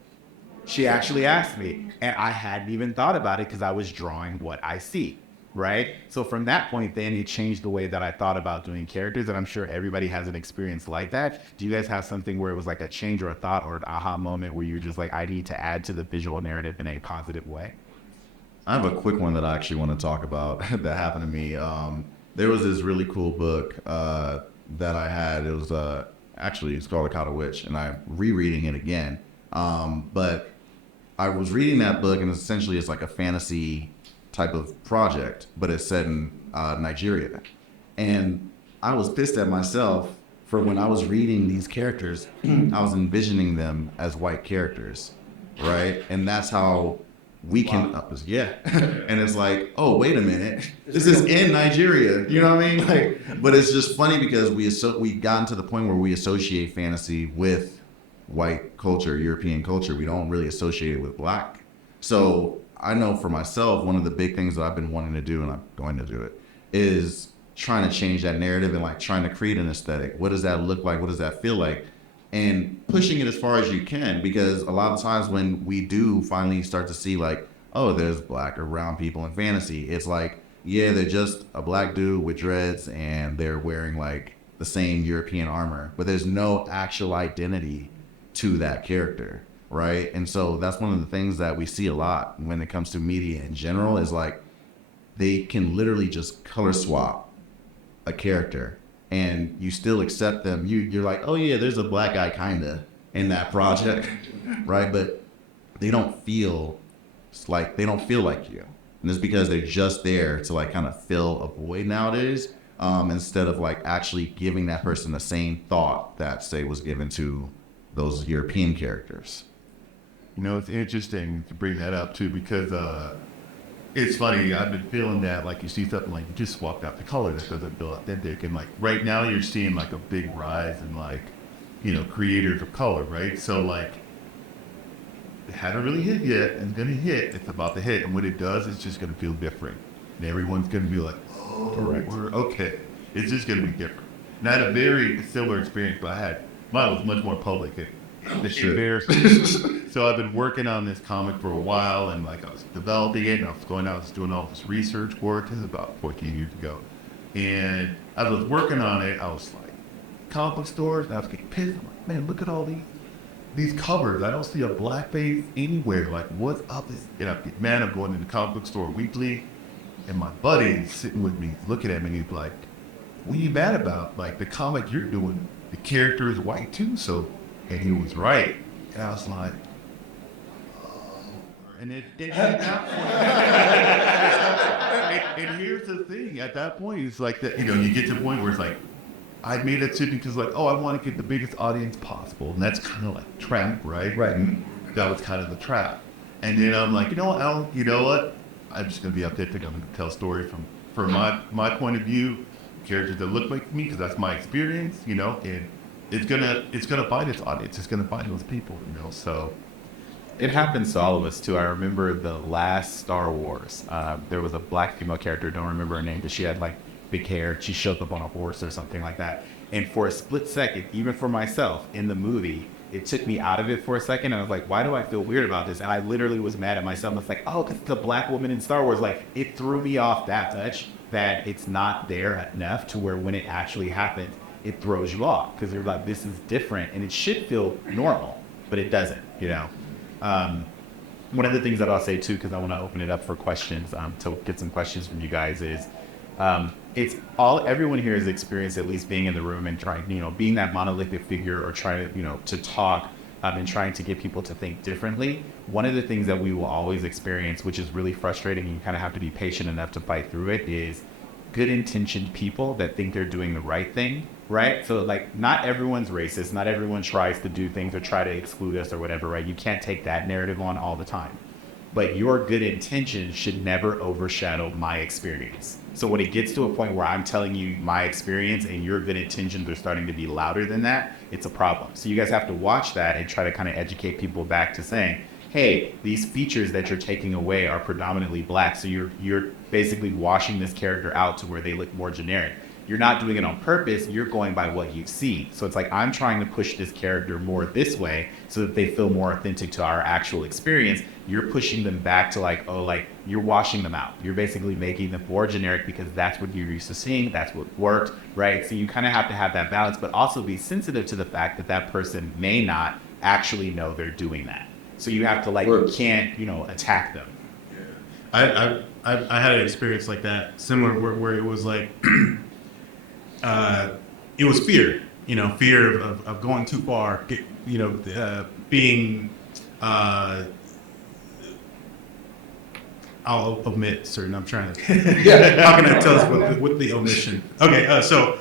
She actually asked me, and I hadn't even thought about it because I was drawing what I see, right? So from that point, then it changed the way that I thought about doing characters, and I'm sure everybody has an experience like that. Do you guys have something where it was like a change or a thought or an aha moment where you're just like, I need to add to the visual narrative in a positive way? I have a quick one that I actually want to talk about that happened to me. There was this really cool book that I had. It was actually it's called The Cowed Witch, and I'm rereading it again. But I was reading that book, and essentially it's like a fantasy type of project, but it's set in Nigeria. And I was pissed at myself for when I was reading these characters, I was envisioning them as white characters, right? And that's how we can, and it's like, oh, wait a minute, this is in Nigeria, you know what I mean? Like, but it's just funny because we gotten to the point where we associate fantasy with white culture, European culture. We don't really associate it with black. So I know for myself, one of the big things that I've been wanting to do, and I'm going to do it, is trying to change that narrative and like trying to create an aesthetic. What does that look like? What does that feel like? And pushing it as far as you can, because a lot of times when we do finally start to see like, oh, there's black or brown people in fantasy, it's like, yeah, they're just a black dude with dreads and they're wearing like the same European armor, but there's no actual identity to that character. right? And so that's one of the things that we see a lot when it comes to media in general is like they can literally just color swap a character and you still accept them. You're like, oh yeah, there's a black guy kinda in that project, right? But they don't feel like you. And it's because they're just there to like kind of fill a void nowadays, instead of like actually giving that person the same thought that say was given to those European characters. You know, it's interesting to bring that up too because it's funny. I've been feeling that like you see something like you just swapped out the color that doesn't feel authentic, and like right now you're seeing like a big rise in like, you know, creators of color, right? So like it hasn't really hit yet, and it's gonna hit. It's about to hit, and when it does, it's just gonna feel different, and everyone's gonna be like, oh, we're okay. It's just gonna be different. And I had a very similar experience, but mine was much more public. So I've been working on this comic for a while, and like I was developing it, and I was doing all this research work. This is about 14 years ago, and as I was working on it, I was like, comic book stores, and I was getting pissed. I'm like, man, look at all these covers. I don't see a blackface anywhere. Like, what's up? I'm going to the comic book store weekly, and my buddy's sitting with me, looking at me, and he's like, what are you mad about? Like, the comic you're doing, the character is white too, so. And he was right. And I was like, oh. And and here's the thing. At that point, it's like that. You know, you get to the point where it's like, I made a decision because like, oh, I want to get the biggest audience possible, and that's kind of like trap, right? Right. And that was kind of the trap. And then I'm like, you know what? I'm just gonna be authentic. I'm gonna tell a story from my point of view, characters that look like me because that's my experience. You know, and it's gonna find its audience. It's gonna find those people, you know. So It happens to all of us too. I remember the last Star Wars. There was a black female character, don't remember her name, but she had like big hair. She shows up on a horse or something like that. And for a split second, even for myself in the movie, it took me out of it for a second. And I was like, why do I feel weird about this? And I literally was mad at myself. I was like, oh, because it's a black woman in Star Wars. Like, it threw me off that much that it's not there enough to where when it actually happens, it throws you off because you're like, this is different, and it should feel normal, but it doesn't, you know. One of the things that I'll say too, because I want to open it up for questions, to get some questions from you guys, is everyone here has experienced at least being in the room and trying, you know, being that monolithic figure or trying to, you know, to talk and trying to get people to think differently. One of the things that we will always experience, which is really frustrating, and you kind of have to be patient enough to fight through it, is good intentioned people that think they're doing the right thing, right? So like, not everyone's racist, not everyone tries to do things or try to exclude us or whatever, right? You can't take that narrative on all the time. But your good intentions should never overshadow my experience. So when it gets to a point where I'm telling you my experience and your good intentions are starting to be louder than that, it's a problem. So you guys have to watch that and try to kind of educate people back to saying, hey, these features that you're taking away are predominantly black, so you're basically washing this character out to where they look more generic. You're not doing it on purpose, you're going by what you see. So it's like, I'm trying to push this character more this way so that they feel more authentic to our actual experience. You're pushing them back to like, oh, like, you're washing them out. You're basically making them more generic because that's what you're used to seeing, that's what worked, right? So you kind of have to have that balance, but also be sensitive to the fact that that person may not actually know they're doing that. So you have to like, you can't, you know, attack them. I had an experience like that, similar, where it was like, it was fear, you know, fear of going too far, being, I'll omit certain, I'm trying to, how can I tell us with the omission? Okay, so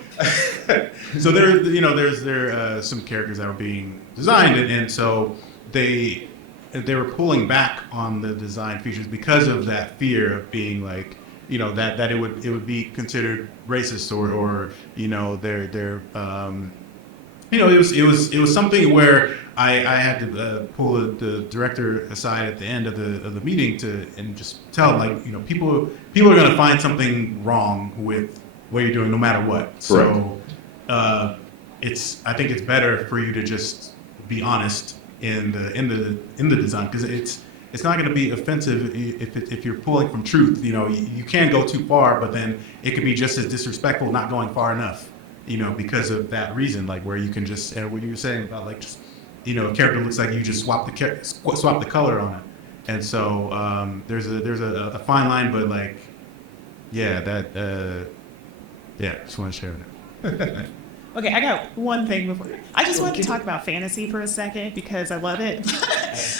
there, you know, there's some characters that were being designed, and so they were pulling back on the design features because of that fear of being like, you know, that it would be considered racist or you know, you know, it was something where I had to pull the director aside at the end of the meeting and just tell him, like, you know, people are going to find something wrong with what you're doing no matter what. So I think it's better for you to just be honest in the design, because it's not going to be offensive if you're pulling from truth. You know, you can go too far, but then it could be just as disrespectful not going far enough, you know, because of that reason, like where you can just, what you were saying about like just a character looks like you just swap the color on it. And so there's a fine line, but like, just want to share that. Okay, I got one thing before. I just wanted to talk about fantasy for a second because I love it.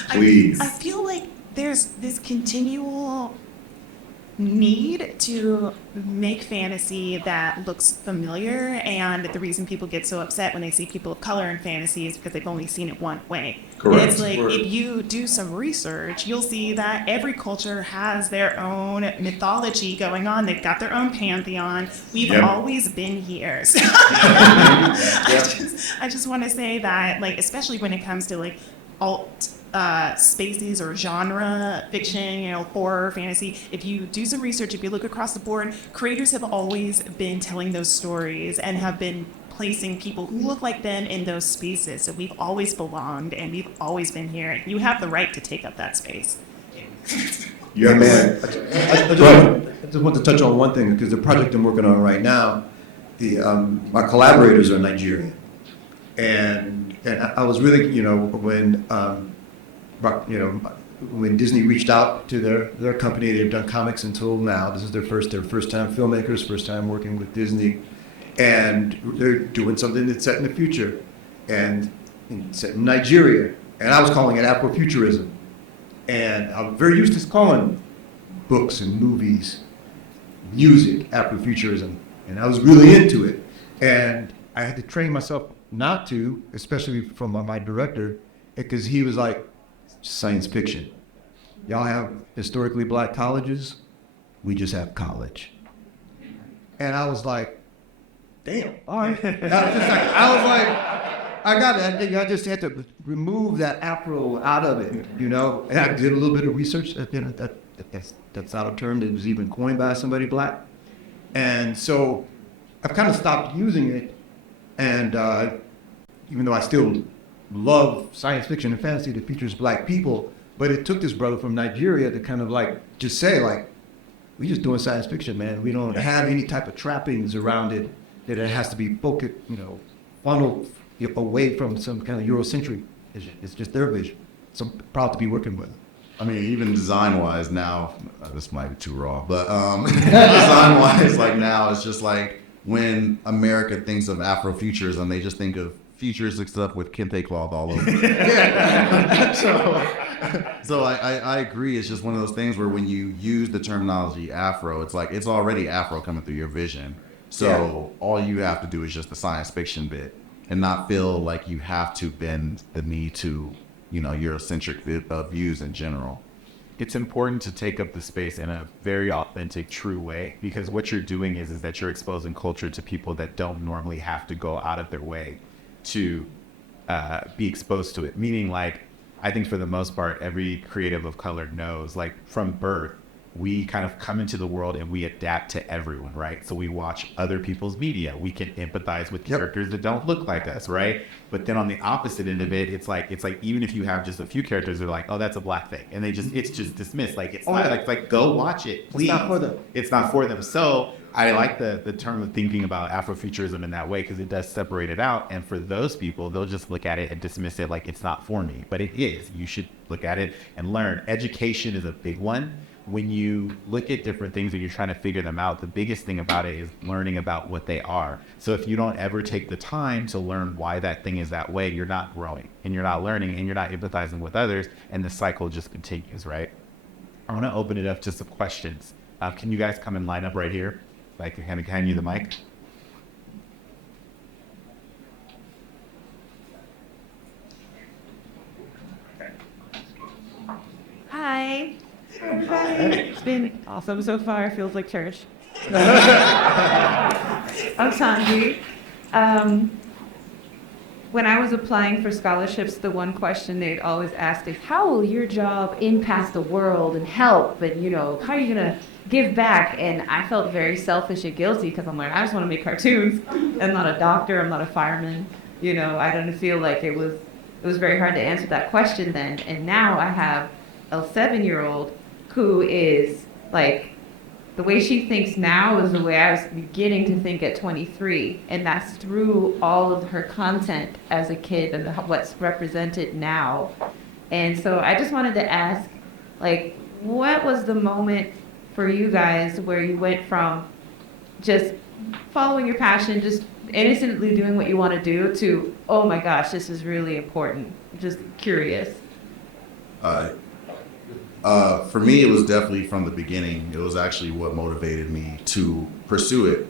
Please. I feel like there's this continual need to make fantasy that looks familiar, and the reason people get so upset when they see people of color in fantasy is because they've only seen it one way. Correct. And it's like, if you do some research, you'll see that every culture has their own mythology going on. They've got their own pantheon. We've always been here. So I just want to say that, like, especially when it comes to like alt spaces or genre fiction, horror, fantasy. If you do some research, if you look across the board, creators have always been telling those stories and have been placing people who look like them in those spaces. So we've always belonged and we've always been here. You have the right to take up that space. Yeah, man. I just want to touch on one thing, because the project I'm working on right now, my collaborators are Nigerian. And I was really, when Disney reached out to their company, they've done comics until now. This is their first time filmmakers, first time working with Disney, and they're doing something that's set in the future, and set in Nigeria. And I was calling it Afrofuturism, and I'm very used to calling books and movies, music, Afrofuturism, and I was really into it, and I had to train myself not to, especially from my director, because he was like, science fiction. Y'all have historically black colleges, we just have college. And I was like, damn, all right. I got it. I just had to remove that Afro out of it, And I did a little bit of research. That's not a term that was even coined by somebody black. And so I've kind of stopped using it. And even though I still love science fiction and fantasy that features black people, but it took this brother from Nigeria to kind of like just say, like, we just doing science fiction, man. We don't have any type of trappings around it that it has to be focused, funneled away from some kind of Eurocentric vision. It's just their vision. So I'm proud to be working with them. I mean, even design-wise now, this might be too raw, but design-wise, like now, it's just like when America thinks of Afrofuturism, they just think of futuristic stuff with kente cloth all over. So I agree. It's just one of those things where when you use the terminology Afro, it's like it's already Afro coming through your vision. So all you have to do is just the science fiction bit and not feel like you have to bend the knee to, Eurocentric views in general. It's important to take up the space in a very authentic, true way, because what you're doing is that you're exposing culture to people that don't normally have to go out of their way to be exposed to it. Meaning, like, I think for the most part, every creative of color knows, like, from birth, we kind of come into the world and we adapt to everyone, right? So we watch other people's media. We can empathize with characters that don't look like us, right? But then on the opposite end of it, it's like even if you have just a few characters, they're like, oh, that's a black thing, and it's just dismissed. Like it's not like go watch it, please. It's not for them. It's not for them. So I like the term of thinking about Afrofuturism in that way, because it does separate it out. And for those people, they'll just look at it and dismiss it like it's not for me. But it is. You should look at it and learn. Education is a big one. When you look at different things and you're trying to figure them out, the biggest thing about it is learning about what they are. So if you don't ever take the time to learn why that thing is that way, you're not growing and you're not learning and you're not empathizing with others, and the cycle just continues, right? I want to open it up to some questions. Can you guys come and line up right here? I can kind of hand you the mic. Hi. It's been awesome so far. Feels like church. I'm Sanji. When I was applying for scholarships, the one question they'd always ask is, how will your job impact the world and help? And, how are you going to give back? And I felt very selfish and guilty because I'm like, I just want to make cartoons. I'm not a doctor. I'm not a fireman. I didn't feel like it was very hard to answer that question then. And now I have a 7-year-old who is like the way she thinks now is the way I was beginning to think at 23. And that's through all of her content as a kid and what's represented now. And so I just wanted to ask, like, what was the moment for you guys where you went from just following your passion, just innocently doing what you want to do, to, oh my gosh, this is really important? Just curious. For me, it was definitely from the beginning. It was actually what motivated me to pursue it.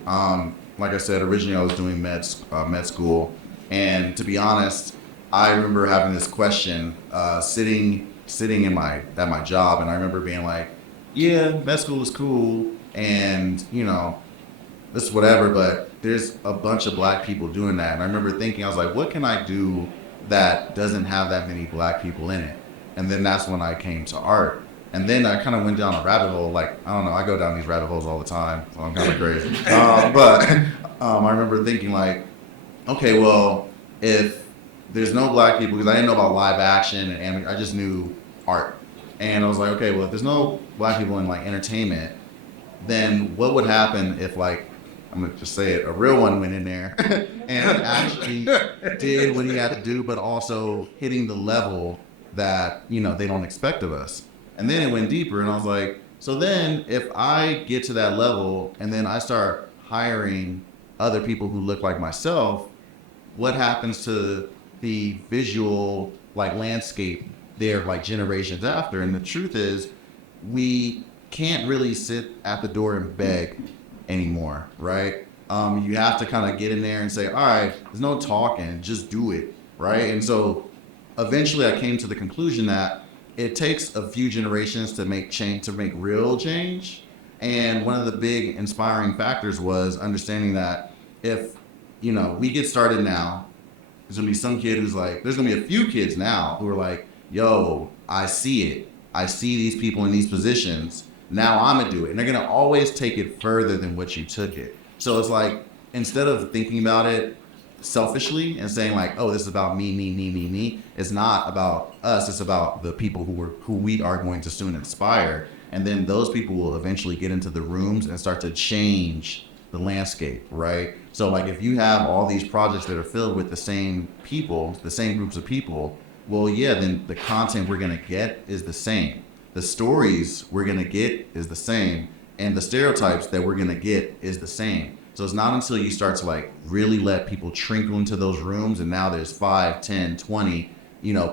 Like I said, originally I was doing med school, and to be honest, I remember having this question, sitting at my job, and I remember being like, yeah, med school is cool, and this whatever, but there's a bunch of black people doing that. And I remember thinking, I was like, what can I do that doesn't have that many black people in it? And then that's when I came to art. And then I kind of went down a rabbit hole. Like, I don't know, I go down these rabbit holes all the time, so I'm kind of crazy. But I remember thinking like, okay, well, if there's no black people, because I didn't know about live action and I just knew art. And I was like, okay, well, if there's no black people in like entertainment, then what would happen if, like, I'm gonna just say it, a real one went in there and actually did what he had to do, but also hitting the level that, they don't expect of us. And then it went deeper, and I was like, so then if I get to that level and then I start hiring other people who look like myself, what happens to the visual like landscape there like generations after? And the truth is, we can't really sit at the door and beg anymore, right? You have to kind of get in there and say, all right, there's no talking, just do it, right? And so eventually I came to the conclusion that it takes a few generations to make change, to make real change. And one of the big inspiring factors was understanding that if, we get started now, there's gonna be some kid who's like, there's gonna be a few kids now who are like, yo, I see it. I see these people in these positions. Now I'm gonna do it. And they're gonna always take it further than what you took it. So it's like, instead of thinking about it selfishly and saying like, oh, this is about me, it's not about us, it's about the people who we are going to soon inspire. And then those people will eventually get into the rooms and start to change the landscape, right? So like, if you have all these projects that are filled with the same people, the same groups of people, well, yeah, then the content we're gonna get is the same. The stories we're gonna get is the same, and the stereotypes that we're gonna get is the same. So it's not until you start to like really let people trickle into those rooms, and now there's 5, 10, 20,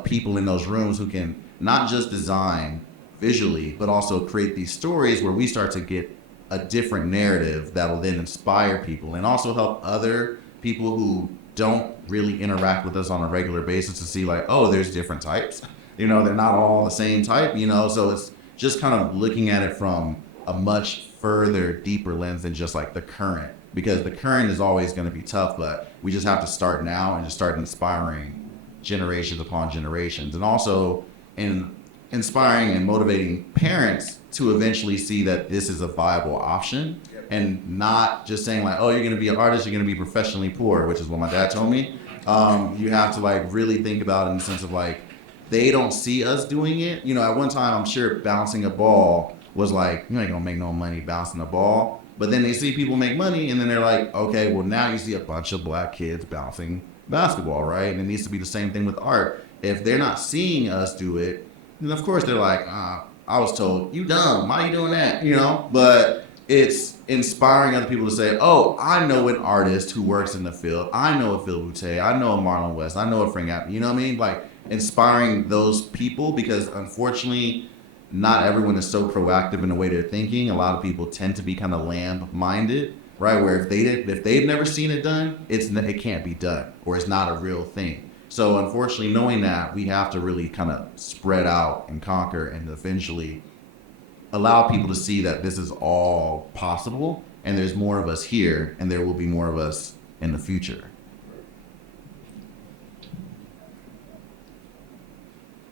people in those rooms who can not just design visually, but also create these stories where we start to get a different narrative that'll then inspire people and also help other people who don't really interact with us on a regular basis to see like, oh, there's different types. They're not all the same type, so it's just kind of looking at it from a much further, deeper lens than just like the current, because the current is always going to be tough, but we just have to start now and just start inspiring generations upon generations, and also in inspiring and motivating parents to eventually see that this is a viable option, and not just saying like, oh, you're going to be an artist, you're going to be professionally poor, which is what my dad told me. You have to like really think about it in the sense of like, they don't see us doing it. At one time, I'm sure bouncing a ball was like, you ain't gonna make no money bouncing a ball. But then they see people make money, and then they're like, okay, well, now you see a bunch of black kids bouncing basketball, right? And it needs to be the same thing with art. If they're not seeing us do it, then of course they're like, I was told, you dumb, why are you doing that? But it's inspiring other people to say, oh, I know an artist who works in the field. I know a Phillip Boutte, I know a Marlon West, I know a Frank Abney, you know what I mean? Like, inspiring those people, because unfortunately, not everyone is so proactive in the way they're thinking. A lot of people tend to be kind of lamb-minded, right? Where if they've never seen it done, it can't be done, or it's not a real thing. So unfortunately, knowing that, we have to really kind of spread out and conquer, and eventually allow people to see that this is all possible, and there's more of us here, and there will be more of us in the future.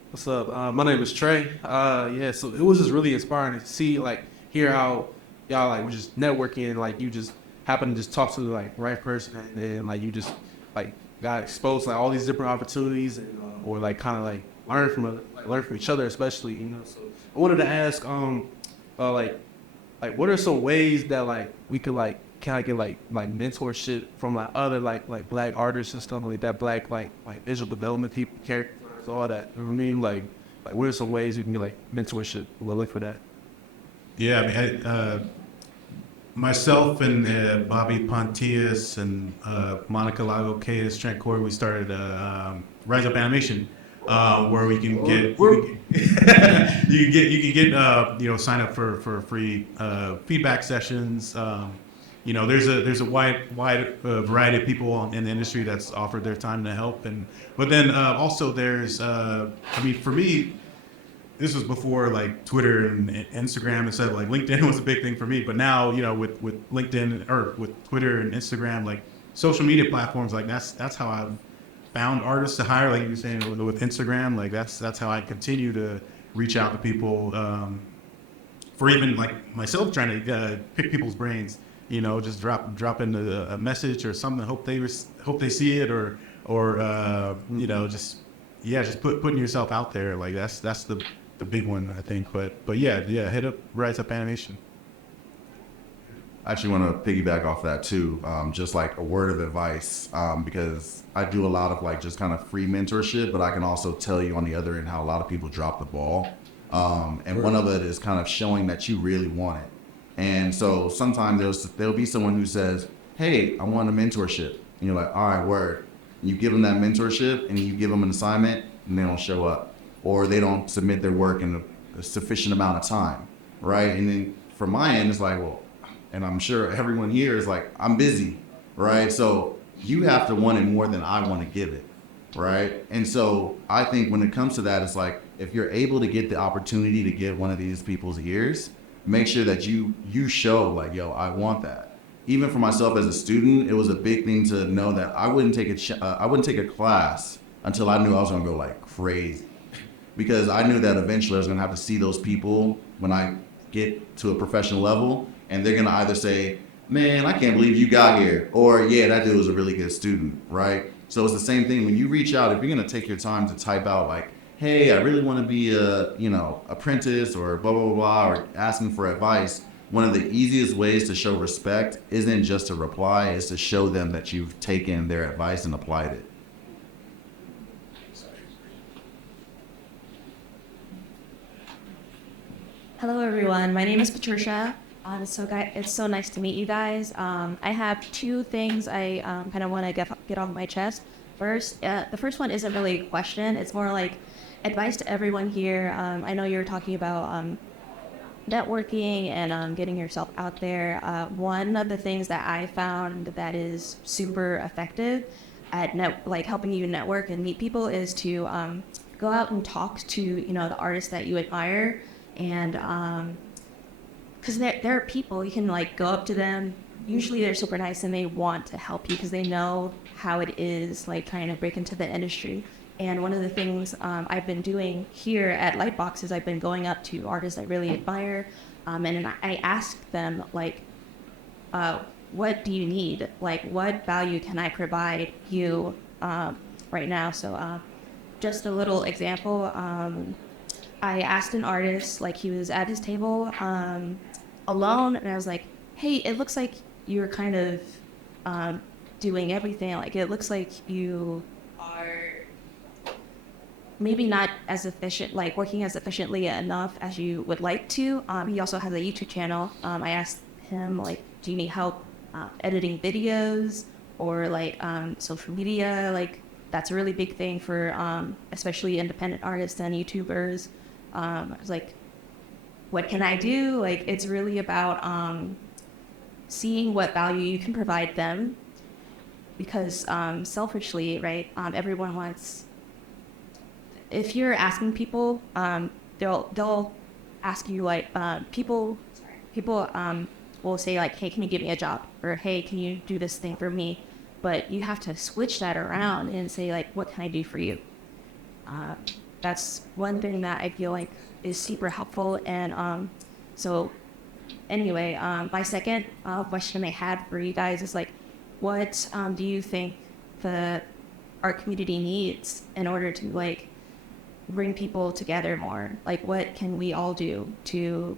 What's up? My name is Trey. So it was just really inspiring to see, like, hear how y'all like were just networking, and like you just happened to just talk to the like right person, and then like you just like got exposed to like all these different opportunities, and or like kind of like learn from each other, especially. So I wanted to ask, like, like what are some ways that like we could like kind of get like mentorship from like other like black artists and stuff like that, black like visual development people, characters, all that. You know what I mean? Like what are some ways we can get like mentorship? We'll look for that. Yeah, I mean, myself and Bobby Pontius and Monica Lago, Caius, Trent Corey, we started Rise Up Animation, where we can get you can get sign up for free feedback sessions. There's a wide variety of people in the industry that's offered their time to help, but then also there's I mean, for me, this was before like Twitter and Instagram and stuff. Like LinkedIn was a big thing for me, but now with LinkedIn or with Twitter and Instagram, like social media platforms, like that's how I've found artists to hire. Like you were saying with Instagram, like that's how I continue to reach out to people. For even like myself trying to pick people's brains, just drop in a message or something. Hope they see it or just putting yourself out there. Like that's the big one, I think. But yeah, hit up Rise Up Animation. I actually want to piggyback off that too, just like a word of advice, because I do a lot of like just kind of free mentorship, but I can also tell you on the other end how a lot of people drop the ball. And one of it is kind of showing that you really want it. And so sometimes there'll be someone who says, hey, I want a mentorship. And you're like, all right, word. You give them that mentorship and you give them an assignment and they don't show up, or they don't submit their work in a sufficient amount of time, right? And then from my end, it's like, well, and I'm sure everyone here is like, I'm busy, right? So you have to want it more than I want to give it, right? And so I think when it comes to that, it's like, if you're able to get the opportunity to get one of these people's ears, make sure that you show like, yo, I want that. Even for myself as a student, it was a big thing to know that I wouldn't take a class until I knew I was gonna go like crazy, because I knew that eventually I was gonna have to see those people when I get to a professional level, and they're gonna either say, man, I can't believe you got here, or yeah, that dude was a really good student, right? So it's the same thing when you reach out. If you're gonna take your time to type out like, hey, I really want to be a apprentice or blah blah blah, or asking for advice, one of the easiest ways to show respect isn't just to reply, is to show them that you've taken their advice and applied it. Hello, everyone. My name is Patricia. It's so nice to meet you guys. I have two things I kind of want to get off my chest. First, the first one isn't really a question. It's more like advice to everyone here. I know you're talking about networking and getting yourself out there. One of the things that I found that is super effective at helping you network and meet people is to go out and talk to the artists that you admire. And because there are people, you can go up to them. Usually they're super nice and they want to help you because they know how it is trying to break into the industry. And one of the things I've been doing here at LightBox is I've been going up to artists I really admire, and I ask them what do you need? What value can I provide you right now? So just a little example. I asked an artist, he was at his table alone, and I was like, hey, it looks like you're kind of doing everything. It looks like you are maybe not as efficient, working as efficiently enough as you would like to. He also has a YouTube channel. I asked him, do you need help editing videos or social media? That's a really big thing for especially independent artists and YouTubers. I was like, what can I do? It's really about seeing what value you can provide them, because selfishly, right, everyone wants, if you're asking people, they'll ask you people will say hey, can you give me a job? Or hey, can you do this thing for me? But you have to switch that around and say what can I do for you? That's one thing that I feel is super helpful. And so anyway, my second question I had for you guys is what do you think the art community needs in order to bring people together more? What can we all do to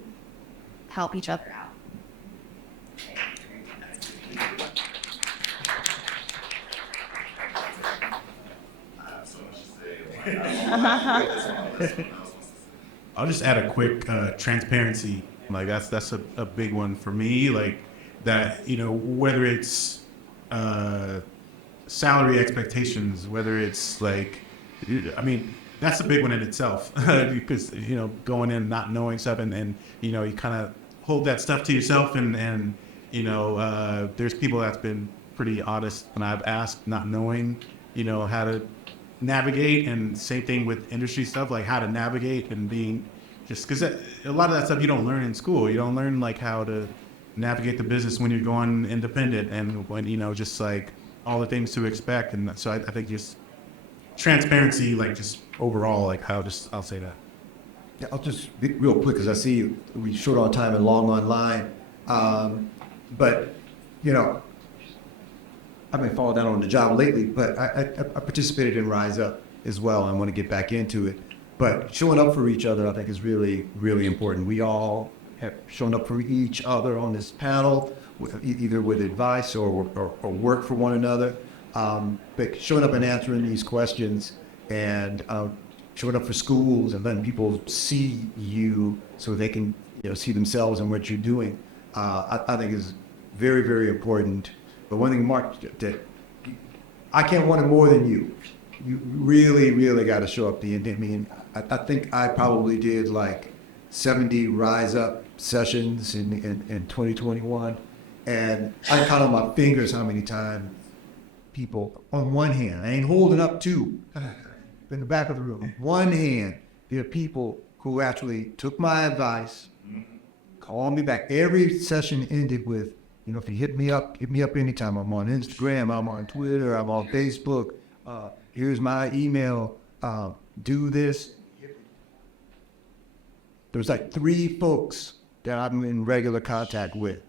help each other out? I'll just add a quick transparency. Like that's a big one for me. Like that, whether it's salary expectations, whether it's like, that's a big one in itself because going in not knowing stuff and you kind of hold that stuff to yourself and there's people that's been pretty honest when I've asked not knowing how to navigate, and same thing with industry stuff, like how to navigate and being just because a lot of that stuff you don't learn in school. You don't learn like how to navigate the business when you're going independent and when just like all the things to expect. And so I think just transparency, like just overall, like I'll say that. Yeah, I'll just be real quick because I see we short on time and long on line. But I've been falling down on the job lately, but I participated in Rise Up as well. I want to get back into it. But showing up for each other, I think, is really, really important. We all have shown up for each other on this panel, either with advice or work for one another. But showing up and answering these questions and showing up for schools and letting people see you so they can see themselves in what you're doing, I think is very, very important. But one thing, Mark, that I can't want it more than you. You really, really got to show up. I think I probably did like 70 Rise Up sessions in 2021. And I count on my fingers how many times people, on one hand, I ain't holding up two, in the back of the room. One hand, there are people who actually took my advice, called me back. Every session ended with, if you hit me up anytime. I'm on Instagram, I'm on Twitter, I'm on Facebook. Here's my email. Do this. There's like 3 folks that I'm in regular contact with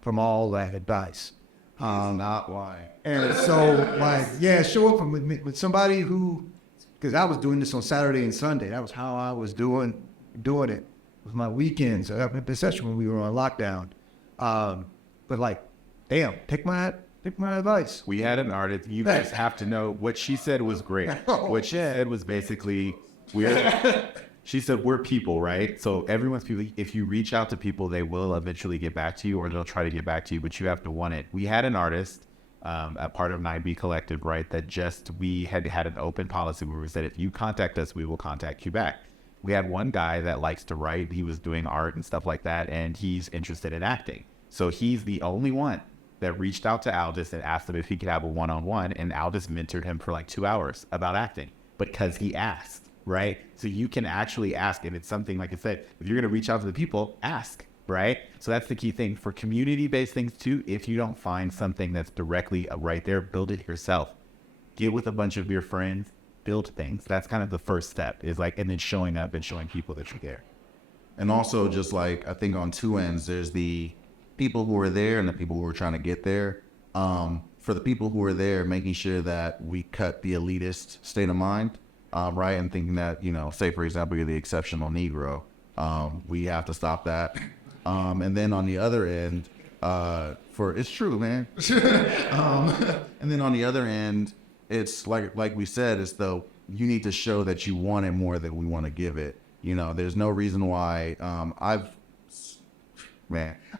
from all that advice. Not why. And so, show up with somebody who, because I was doing this on Saturday and Sunday. That was how I was doing it with my weekends, especially when we were on lockdown. But like, damn, take my advice. We had an artist. You guys have to know what she said was great. What she said was basically, she said, we're people, right? So everyone's people. If you reach out to people, they will eventually get back to you, or they'll try to get back to you, but you have to want it. We had an artist, a part of 9B Collective, right, that we had an open policy where we said, if you contact us, we will contact you back. We had one guy that likes to write. He was doing art and stuff like that, and he's interested in acting. So he's the only one that reached out to Aldous and asked him if he could have a one-on-one, and Aldous mentored him for like 2 hours about acting because he asked, right? So you can actually ask, and it's something, like I said, if you're going to reach out to the people, ask, right? So that's the key thing for community-based things too. If you don't find something that's directly right there, build it yourself. Get with a bunch of your friends, build things. That's kind of the first step, is like, and then showing up and showing people that you're there. And also, just like, I think on 2 ends, there's the people who are there and the people who are trying to get there. For the people who are there, making sure that we cut the elitist state of mind, right? And thinking that, say, for example, you're the exceptional Negro. We have to stop that. And then on the other end, it's true, man. And then on the other end, it's like we said, it's though you need to show that you want it more than we want to give it. There's no reason why.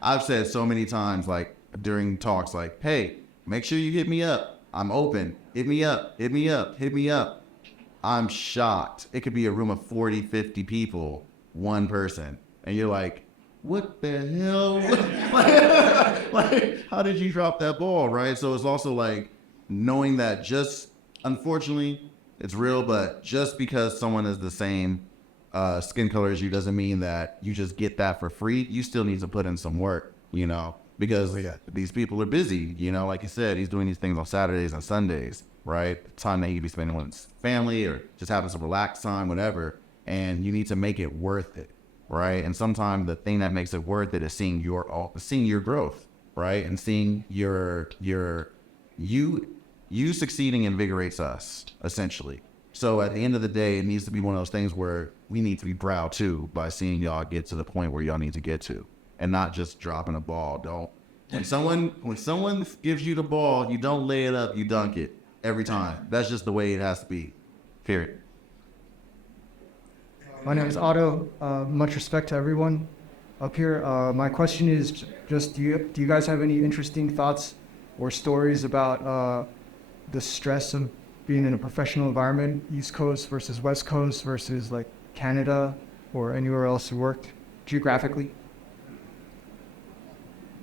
I've said so many times, like during talks, like, hey, make sure you hit me up. I'm open. Hit me up. Hit me up. Hit me up. I'm shocked. It could be a room of 40, 50 people, one person. And you're like, what the hell? like, how did you drop that ball, right? So it's also like knowing that unfortunately, it's real, but just because someone is the same skin color as you doesn't mean that you just get that for free. You still need to put in some work, because these people are busy, like you said, he's doing these things on Saturdays and Sundays, right? Time that he could be spending with his family or just having some relaxed time, whatever. And you need to make it worth it, right? And sometimes the thing that makes it worth it is seeing your growth, right? And seeing you succeeding invigorates us, essentially. So at the end of the day, it needs to be one of those things where we need to be proud too by seeing y'all get to the point where y'all need to get to, and not just dropping a ball. When someone gives you the ball, you don't lay it up, you dunk it every time. That's just the way it has to be. Period. My name is Otto. Much respect to everyone up here. My question is just, do you guys have any interesting thoughts or stories about the stress of being in a professional environment, East Coast versus West Coast versus like Canada or anywhere else you worked geographically?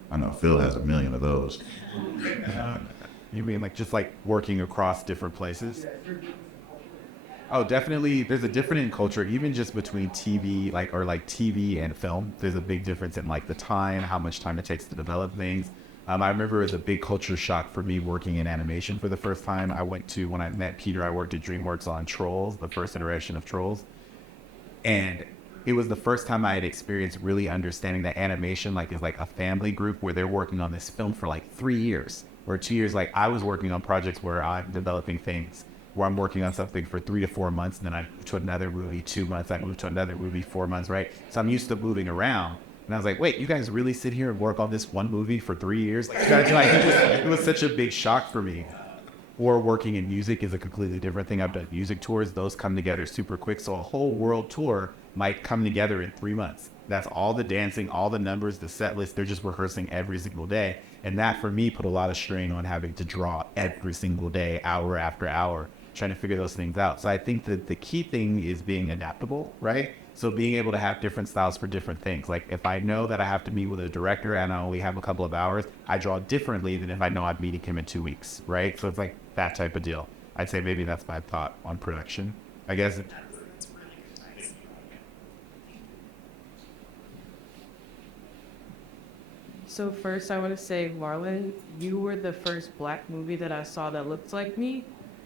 I know Phil has a million of those. You mean like just like working across different places? Oh, definitely. There's a difference in culture, even just between TV, like TV and film. There's a big difference in like the time, how much time it takes to develop things. I remember it was a big culture shock for me working in animation for the first time. When I met Peter, I worked at DreamWorks on Trolls, the first iteration of Trolls. And it was the first time I had experienced really understanding that animation is like a family group where they're working on this film for like 3 years or 2 years. Like I was working on projects where I'm developing things where I'm working on something for 3 to 4 months, and then I move to another movie 2 months, I move to another movie 4 months, right? So I'm used to moving around. And I was like, wait, you guys really sit here and work on this one movie for 3 years? It was such a big shock for me. Or working in music is a completely different thing. I've done music tours. Those come together super quick. So a whole world tour might come together in 3 months. That's all the dancing, all the numbers, the set list. They're just rehearsing every single day. And that for me put a lot of strain on having to draw every single day, hour after hour, trying to figure those things out. So I think that the key thing is being adaptable, right? So being able to have different styles for different things. Like if I know that I have to meet with a director and I only have a couple of hours, I draw differently than if I know I'm meeting him in 2 weeks, right? So it's like that type of deal. I'd say maybe that's my thought on production. I guess. So first I want to say, Marlon, you were the first Black movie that I saw that looked like me.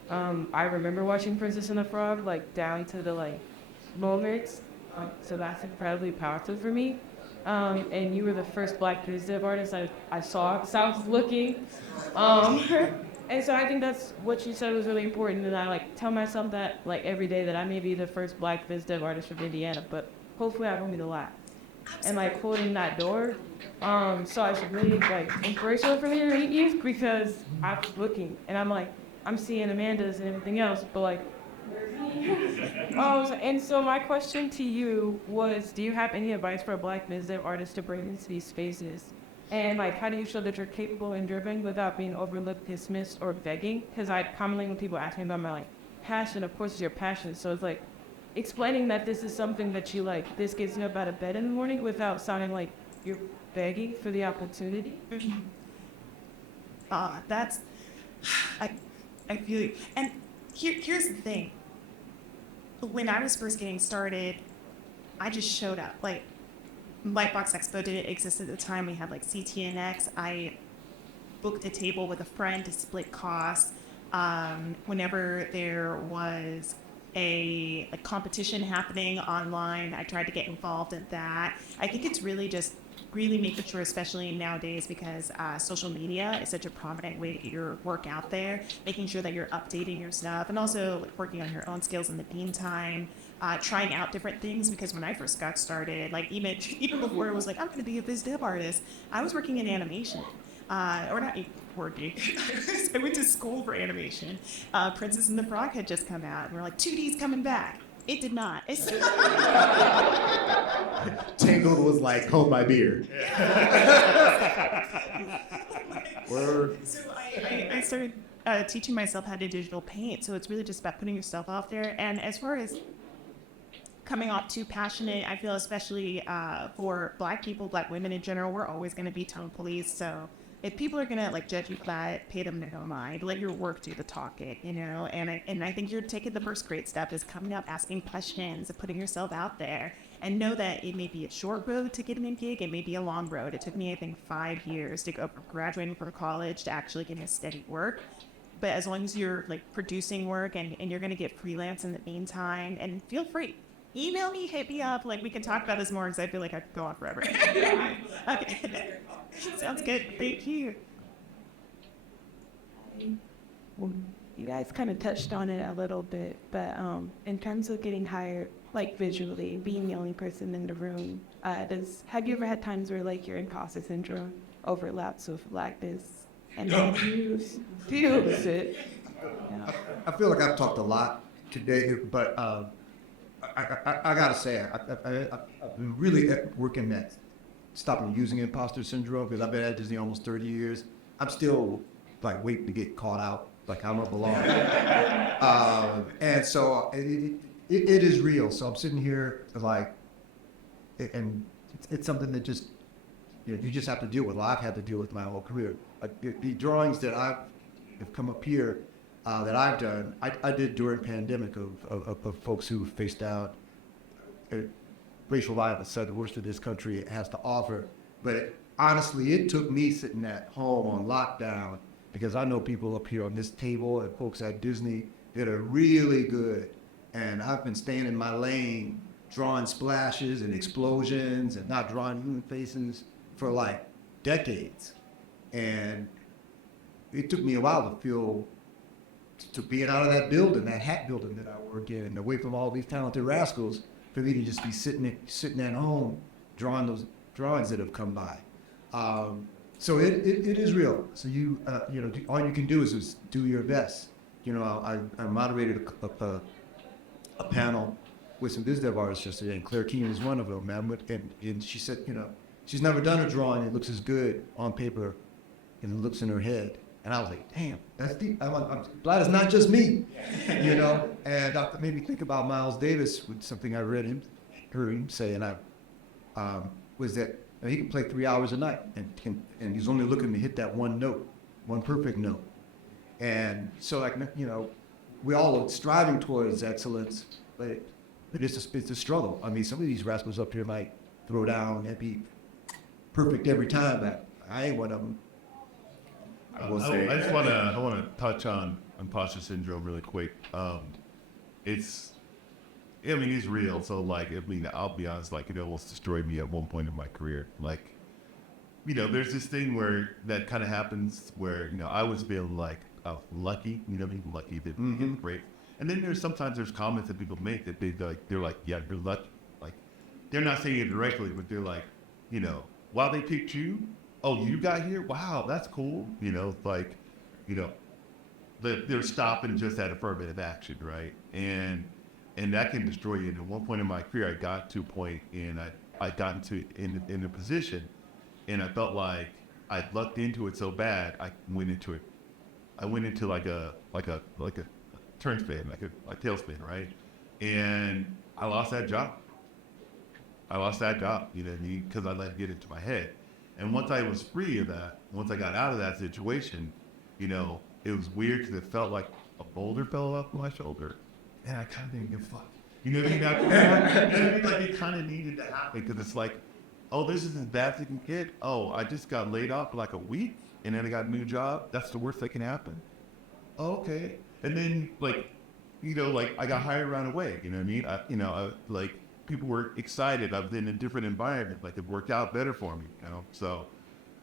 I remember watching Princess and the Frog, like down to the moments. So that's incredibly powerful for me. And you were the first Black biz dev artist I saw south looking. And so I think that's what you said was really important. And I tell myself that every day that I may be the first Black biz dev artist from Indiana, but hopefully I won't be the last. And holding that door. So I should really inspirational for me to meet you because I was looking and I'm seeing Amanda's and everything else, but and so my question to you was, do you have any advice for a Black biz dev artist to bring into these spaces? And how do you show that you're capable and driven without being overlooked, dismissed, or begging? Because commonly when people ask me about my passion, of course it's your passion. So it's explaining that this is something that you this gets you up out of bed in the morning without sounding like you're begging for the opportunity. That's, I feel you. And here's the thing. When I was first getting started, I just showed up. LightBox Expo didn't exist at the time. We had CTNX. I booked a table with a friend to split costs. Whenever there was a competition happening online, I tried to get involved in that. I think it's really just making sure, especially nowadays, because social media is such a prominent way to get your work out there, making sure that you're updating your stuff and also working on your own skills in the meantime, trying out different things. Because when I first got started, even before it was I'm going to be a biz dev artist, I was working in animation. Or not working. I went to school for animation. Princess and the Frog had just come out, and we're 2D's coming back. It did not. Tangled was hold my beer. So I started teaching myself how to digital paint. So it's really just about putting yourself out there. And as far as coming off too passionate, I feel especially for Black people, Black women in general, we're always going to be tone police. So if people are gonna judge you for that, pay them no mind. Let your work do the talking, And I think you're taking the first great step is coming up, asking questions, and putting yourself out there, and know that it may be a short road to getting a gig. It may be a long road. It took me, I think, 5 years to go from graduating from college to actually getting a steady work. But as long as you're producing work and you're gonna get freelance in the meantime, and feel free. Email me, hit me up. We can talk about this more because I feel like I could go on forever. Okay. Sounds good. Thank you. You guys kind of touched on it a little bit, but in terms of getting hired, visually, being the only person in the room, have you ever had times where your imposter syndrome overlaps with Blackness and you deal with it? I feel like I've talked a lot today, but I gotta say, I've been really working at stopping using imposter syndrome because I've been at Disney almost 30 years. I'm still like waiting to get caught out, like I don't belong. And so it is real. So I'm sitting here like, and it's something that just, you just have to deal with. Well, I've had to deal with my whole career. The drawings that have come up here that I've done, I did during pandemic of folks who faced down racial violence, the worst of this country has to offer. But honestly, it took me sitting at home on lockdown because I know people up here on this table and folks at Disney that are really good. And I've been staying in my lane, drawing splashes and explosions and not drawing human faces for like decades. And it took me a while to being out of that building, that hat building that I work in, and away from all these talented rascals, for me to just be sitting at home drawing those drawings that have come by. So it is real. So all you can do is just do your best. I moderated a panel with some biz dev artists yesterday, and Claire Keenan is one of them, man. And she said, she's never done a drawing that looks as good on paper and it looks in her head. And I was like, damn, that's deep. I'm glad it's not just me, And that made me think about Miles Davis with something I heard him say, and was that he can play 3 hours a night, and he's only looking to hit that one note, one perfect note. And so, we all are striving towards excellence, but it's a struggle. I mean, some of these rascals up here might throw down and be perfect every time, but I ain't one of them. I want to touch on imposter syndrome really quick. It's real. So I'll be honest, it almost destroyed me at one point in my career. There's this thing where that kind of happens where, I was feeling like, oh, lucky, lucky that it's great. And then sometimes there's comments that people make that they're like, yeah, you're lucky. They're not saying it directly, but they're like, while they picked you, oh, you got here? Wow, that's cool. They're stopping just at affirmative action, right? And that can destroy you. And at one point in my career, I got to a point and I got in a position, and I felt like I lucked into it so bad, I went into it. I went into like a turn spin, like a tailspin, right? And I lost that job. Because I let it get into my head. And once I was free of that, once I got out of that situation, it was weird because it felt like a boulder fell off my shoulder. And I kind of didn't give a fuck. You know what I mean? Like it kind of needed to happen because it's like, oh, this is as bad as it can get. Oh, I just got laid off for like a week and then I got a new job. That's the worst that can happen. Oh, okay. And then I got hired right away. You know what I mean? People were excited. I was in a different environment. It worked out better for me, So,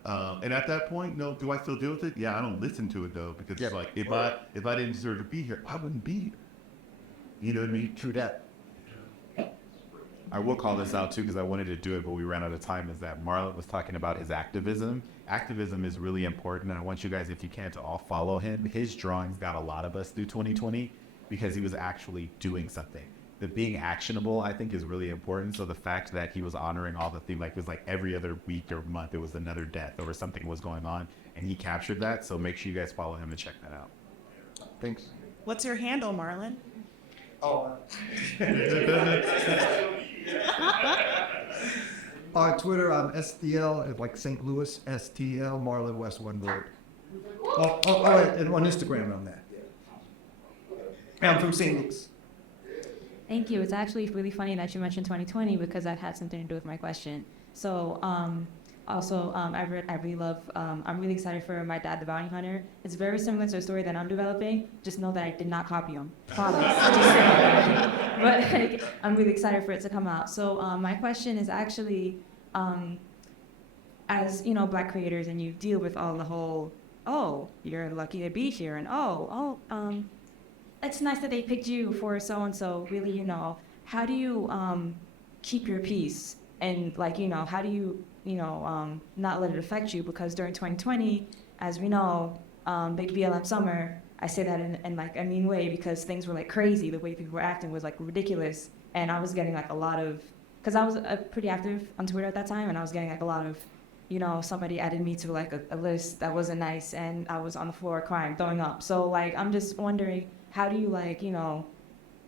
and at that point, do I still deal with it? Yeah, I don't listen to it though, because it's like if I didn't deserve to be here, I wouldn't be here. You know what I mean? True that. I will call this out too because I wanted to do it, but we ran out of time. Is that Marlon was talking about his activism. Activism is really important, and I want you guys, if you can, to all follow him. His drawings got a lot of us through 2020 because he was actually doing something. The being actionable, I think, is really important. So the fact that he was honoring all the things, it was like every other week or month, there was another death or something was going on, and he captured that. So make sure you guys follow him and check that out. Thanks. What's your handle, Marlon? Oh. On Twitter, I'm STL, like St. Louis, STL, Marlon West, one word. Oh, right, and on Instagram, I'm that. I'm from St. Louis. Thank you. It's actually really funny that you mentioned 2020 because that had something to do with my question. So, Everett, I really love, I'm really excited for My Dad, the Bounty Hunter. It's very similar to a story that I'm developing. Just know that I did not copy him. Promise. But I'm really excited for it to come out. So my question is actually, as Black creators, and you deal with all the whole, oh, you're lucky to be here, and it's nice that they picked you for so-and-so. Really, how do you keep your peace? And how do you, not let it affect you? Because during 2020, as we know, big BLM summer, I say that in a mean way because things were crazy. The way people were acting was ridiculous. and I was getting like a lot of, because I was pretty active on Twitter at that time, and I was getting like a lot of, somebody added me to like a list that wasn't nice, and I was on the floor crying, throwing up. So like, I'm just wondering, how do you like,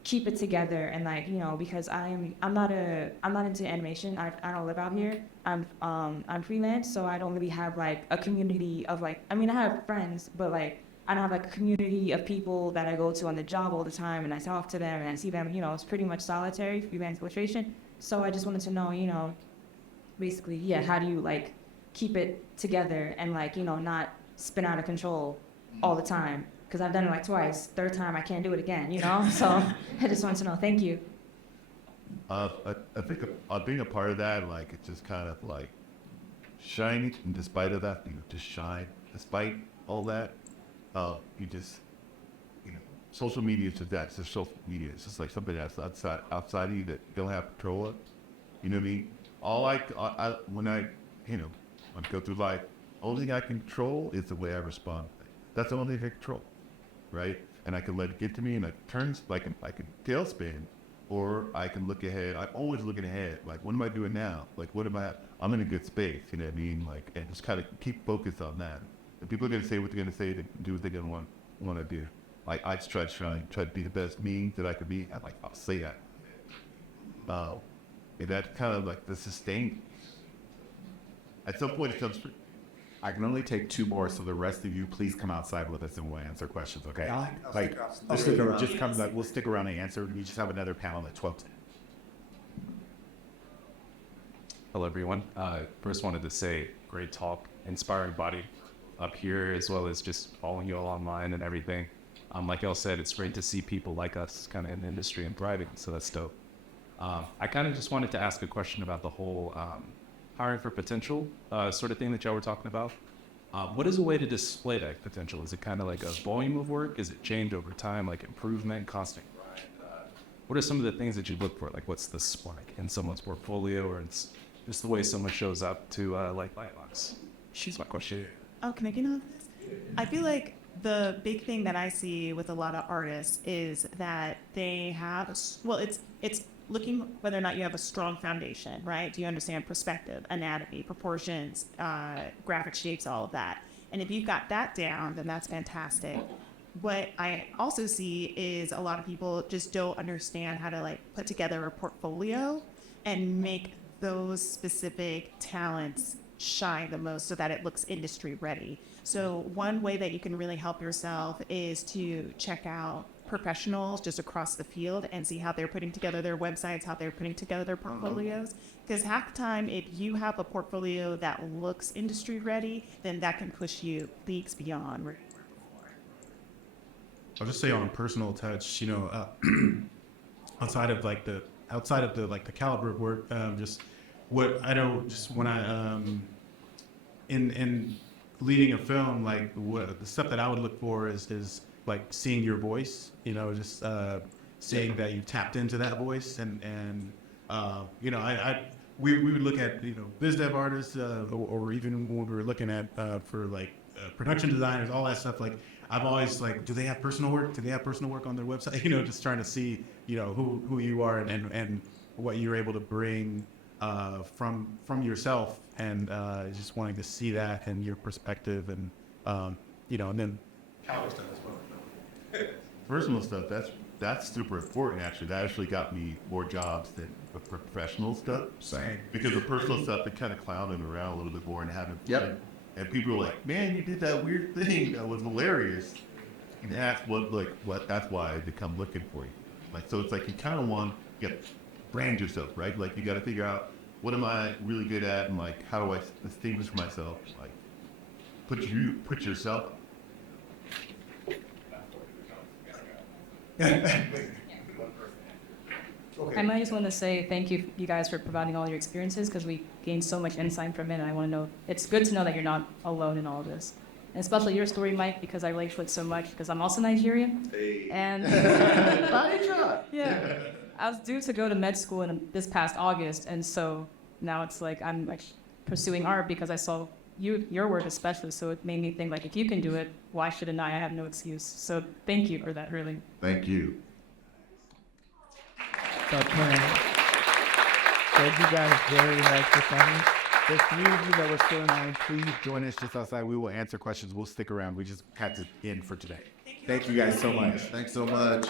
keep it together, and like, because I'm not into animation. I don't live out here. I'm freelance, so I don't really have like a community of like, I mean, I have friends, but like, I don't have like a community of people that I go to on the job all the time, and I talk to them and I see them, it's pretty much solitary freelance illustration. So I just wanted to know, basically, yeah, how do you like keep it together and like, not spin out of control all the time? Because I've done it like twice. Third time, I can't do it again, So I just wanted to know. Thank you. I think being a part of that, like, it's just kind of like shining, and despite of that, just shine. Despite all that, you just, social media is just that. It's just social media. It's just like something that's outside of you that you don't have control of. You know what I mean? When I go through life, only thing I can control is the way I respond. That's the only thing I can control, right? And I can let it get to me, and I can tailspin, or I can look ahead. I'm always looking ahead. Like, what am I doing now? Like, I'm in a good space, you know what I mean? Like, and just kind of keep focused on that. And people are going to say what they're going to say, to do what they're going to want to do. Like, I just try to be the best me that I could be. I'll say that. And that's kind of like the sustain. At some point, it comes through. I can only take 2 more, so the rest of you, please come outside with us and we'll answer questions, okay? I'll stick around. Just come, we'll stick around and answer. We just have another panel at 12. Hello, everyone. First wanted to say, great talk, inspiring body up here, as well as just following you all online and everything. Like y'all said, it's great to see people like us kind of in the industry and thriving, so that's dope. I kind of just wanted to ask a question about the whole hiring for potential sort of thing that y'all were talking about. What is a way to display that potential? Is it kind of like a volume of work? Is it change over time, like improvement, constant grind? What are some of the things that you look for? Like, what's the spark in someone's portfolio, or it's just the way someone shows up to like LightBox? She's my question. Oh, can I get on this? I feel like the big thing that I see with a lot of artists is that they have, it's looking whether or not you have a strong foundation, right? Do you understand perspective, anatomy, proportions, graphic shapes, all of that? And if you've got that down, then that's fantastic. What I also see is a lot of people just don't understand how to like put together a portfolio and make those specific talents shine the most so that it looks industry ready. So one way that you can really help yourself is to check out professionals just across the field and see how they're putting together their websites, how they're putting together their portfolios. Because half the time, if you have a portfolio that looks industry ready, then that can push you leagues beyond where you were before. I'll just say on a personal touch, outside of the caliber of work, just what I don't, just when I in leading a film, like what the stuff that I would look for is like seeing your voice, just seeing that you tapped into that voice, and we would look at biz dev artists, or even when we were looking at for like production designers, all that stuff. Like I've always like, do they have personal work? Do they have personal work on their website? Just trying to see who you are and what you're able to bring from yourself, and just wanting to see that and your perspective, and and then caliber stuff as well. Personal stuff, that's super important. Actually, that actually got me more jobs than the professional stuff. Same. Because the personal stuff, they kind of clowning around a little bit more and having fun. And people were like, "Man, you did that weird thing. That was hilarious." And that's that's why they come looking for you. Like, so it's like you kind of want to brand yourself, right? Like you got to figure out, what am I really good at, and like how do I distinguish myself? Like put yourself. I might just want to say thank you guys for providing all your experiences, because we gained so much insight from it, and I want to know, it's good to know that you're not alone in all of this. And especially your story, Mike, because I relate to it so much, because I'm also Nigerian. Hey. And yeah, I was due to go to med school in this past August, and so now it's like I'm like pursuing art because I saw your work especially, so it made me think, like, if you can do it, why shouldn't I? I have no excuse. So thank you for that, really. Thank you. Thank you guys very much for coming. The three of you that were still in line, please join us just outside. We will answer questions. We'll stick around. We just had to end for today. Thank you guys so much. Thanks so much.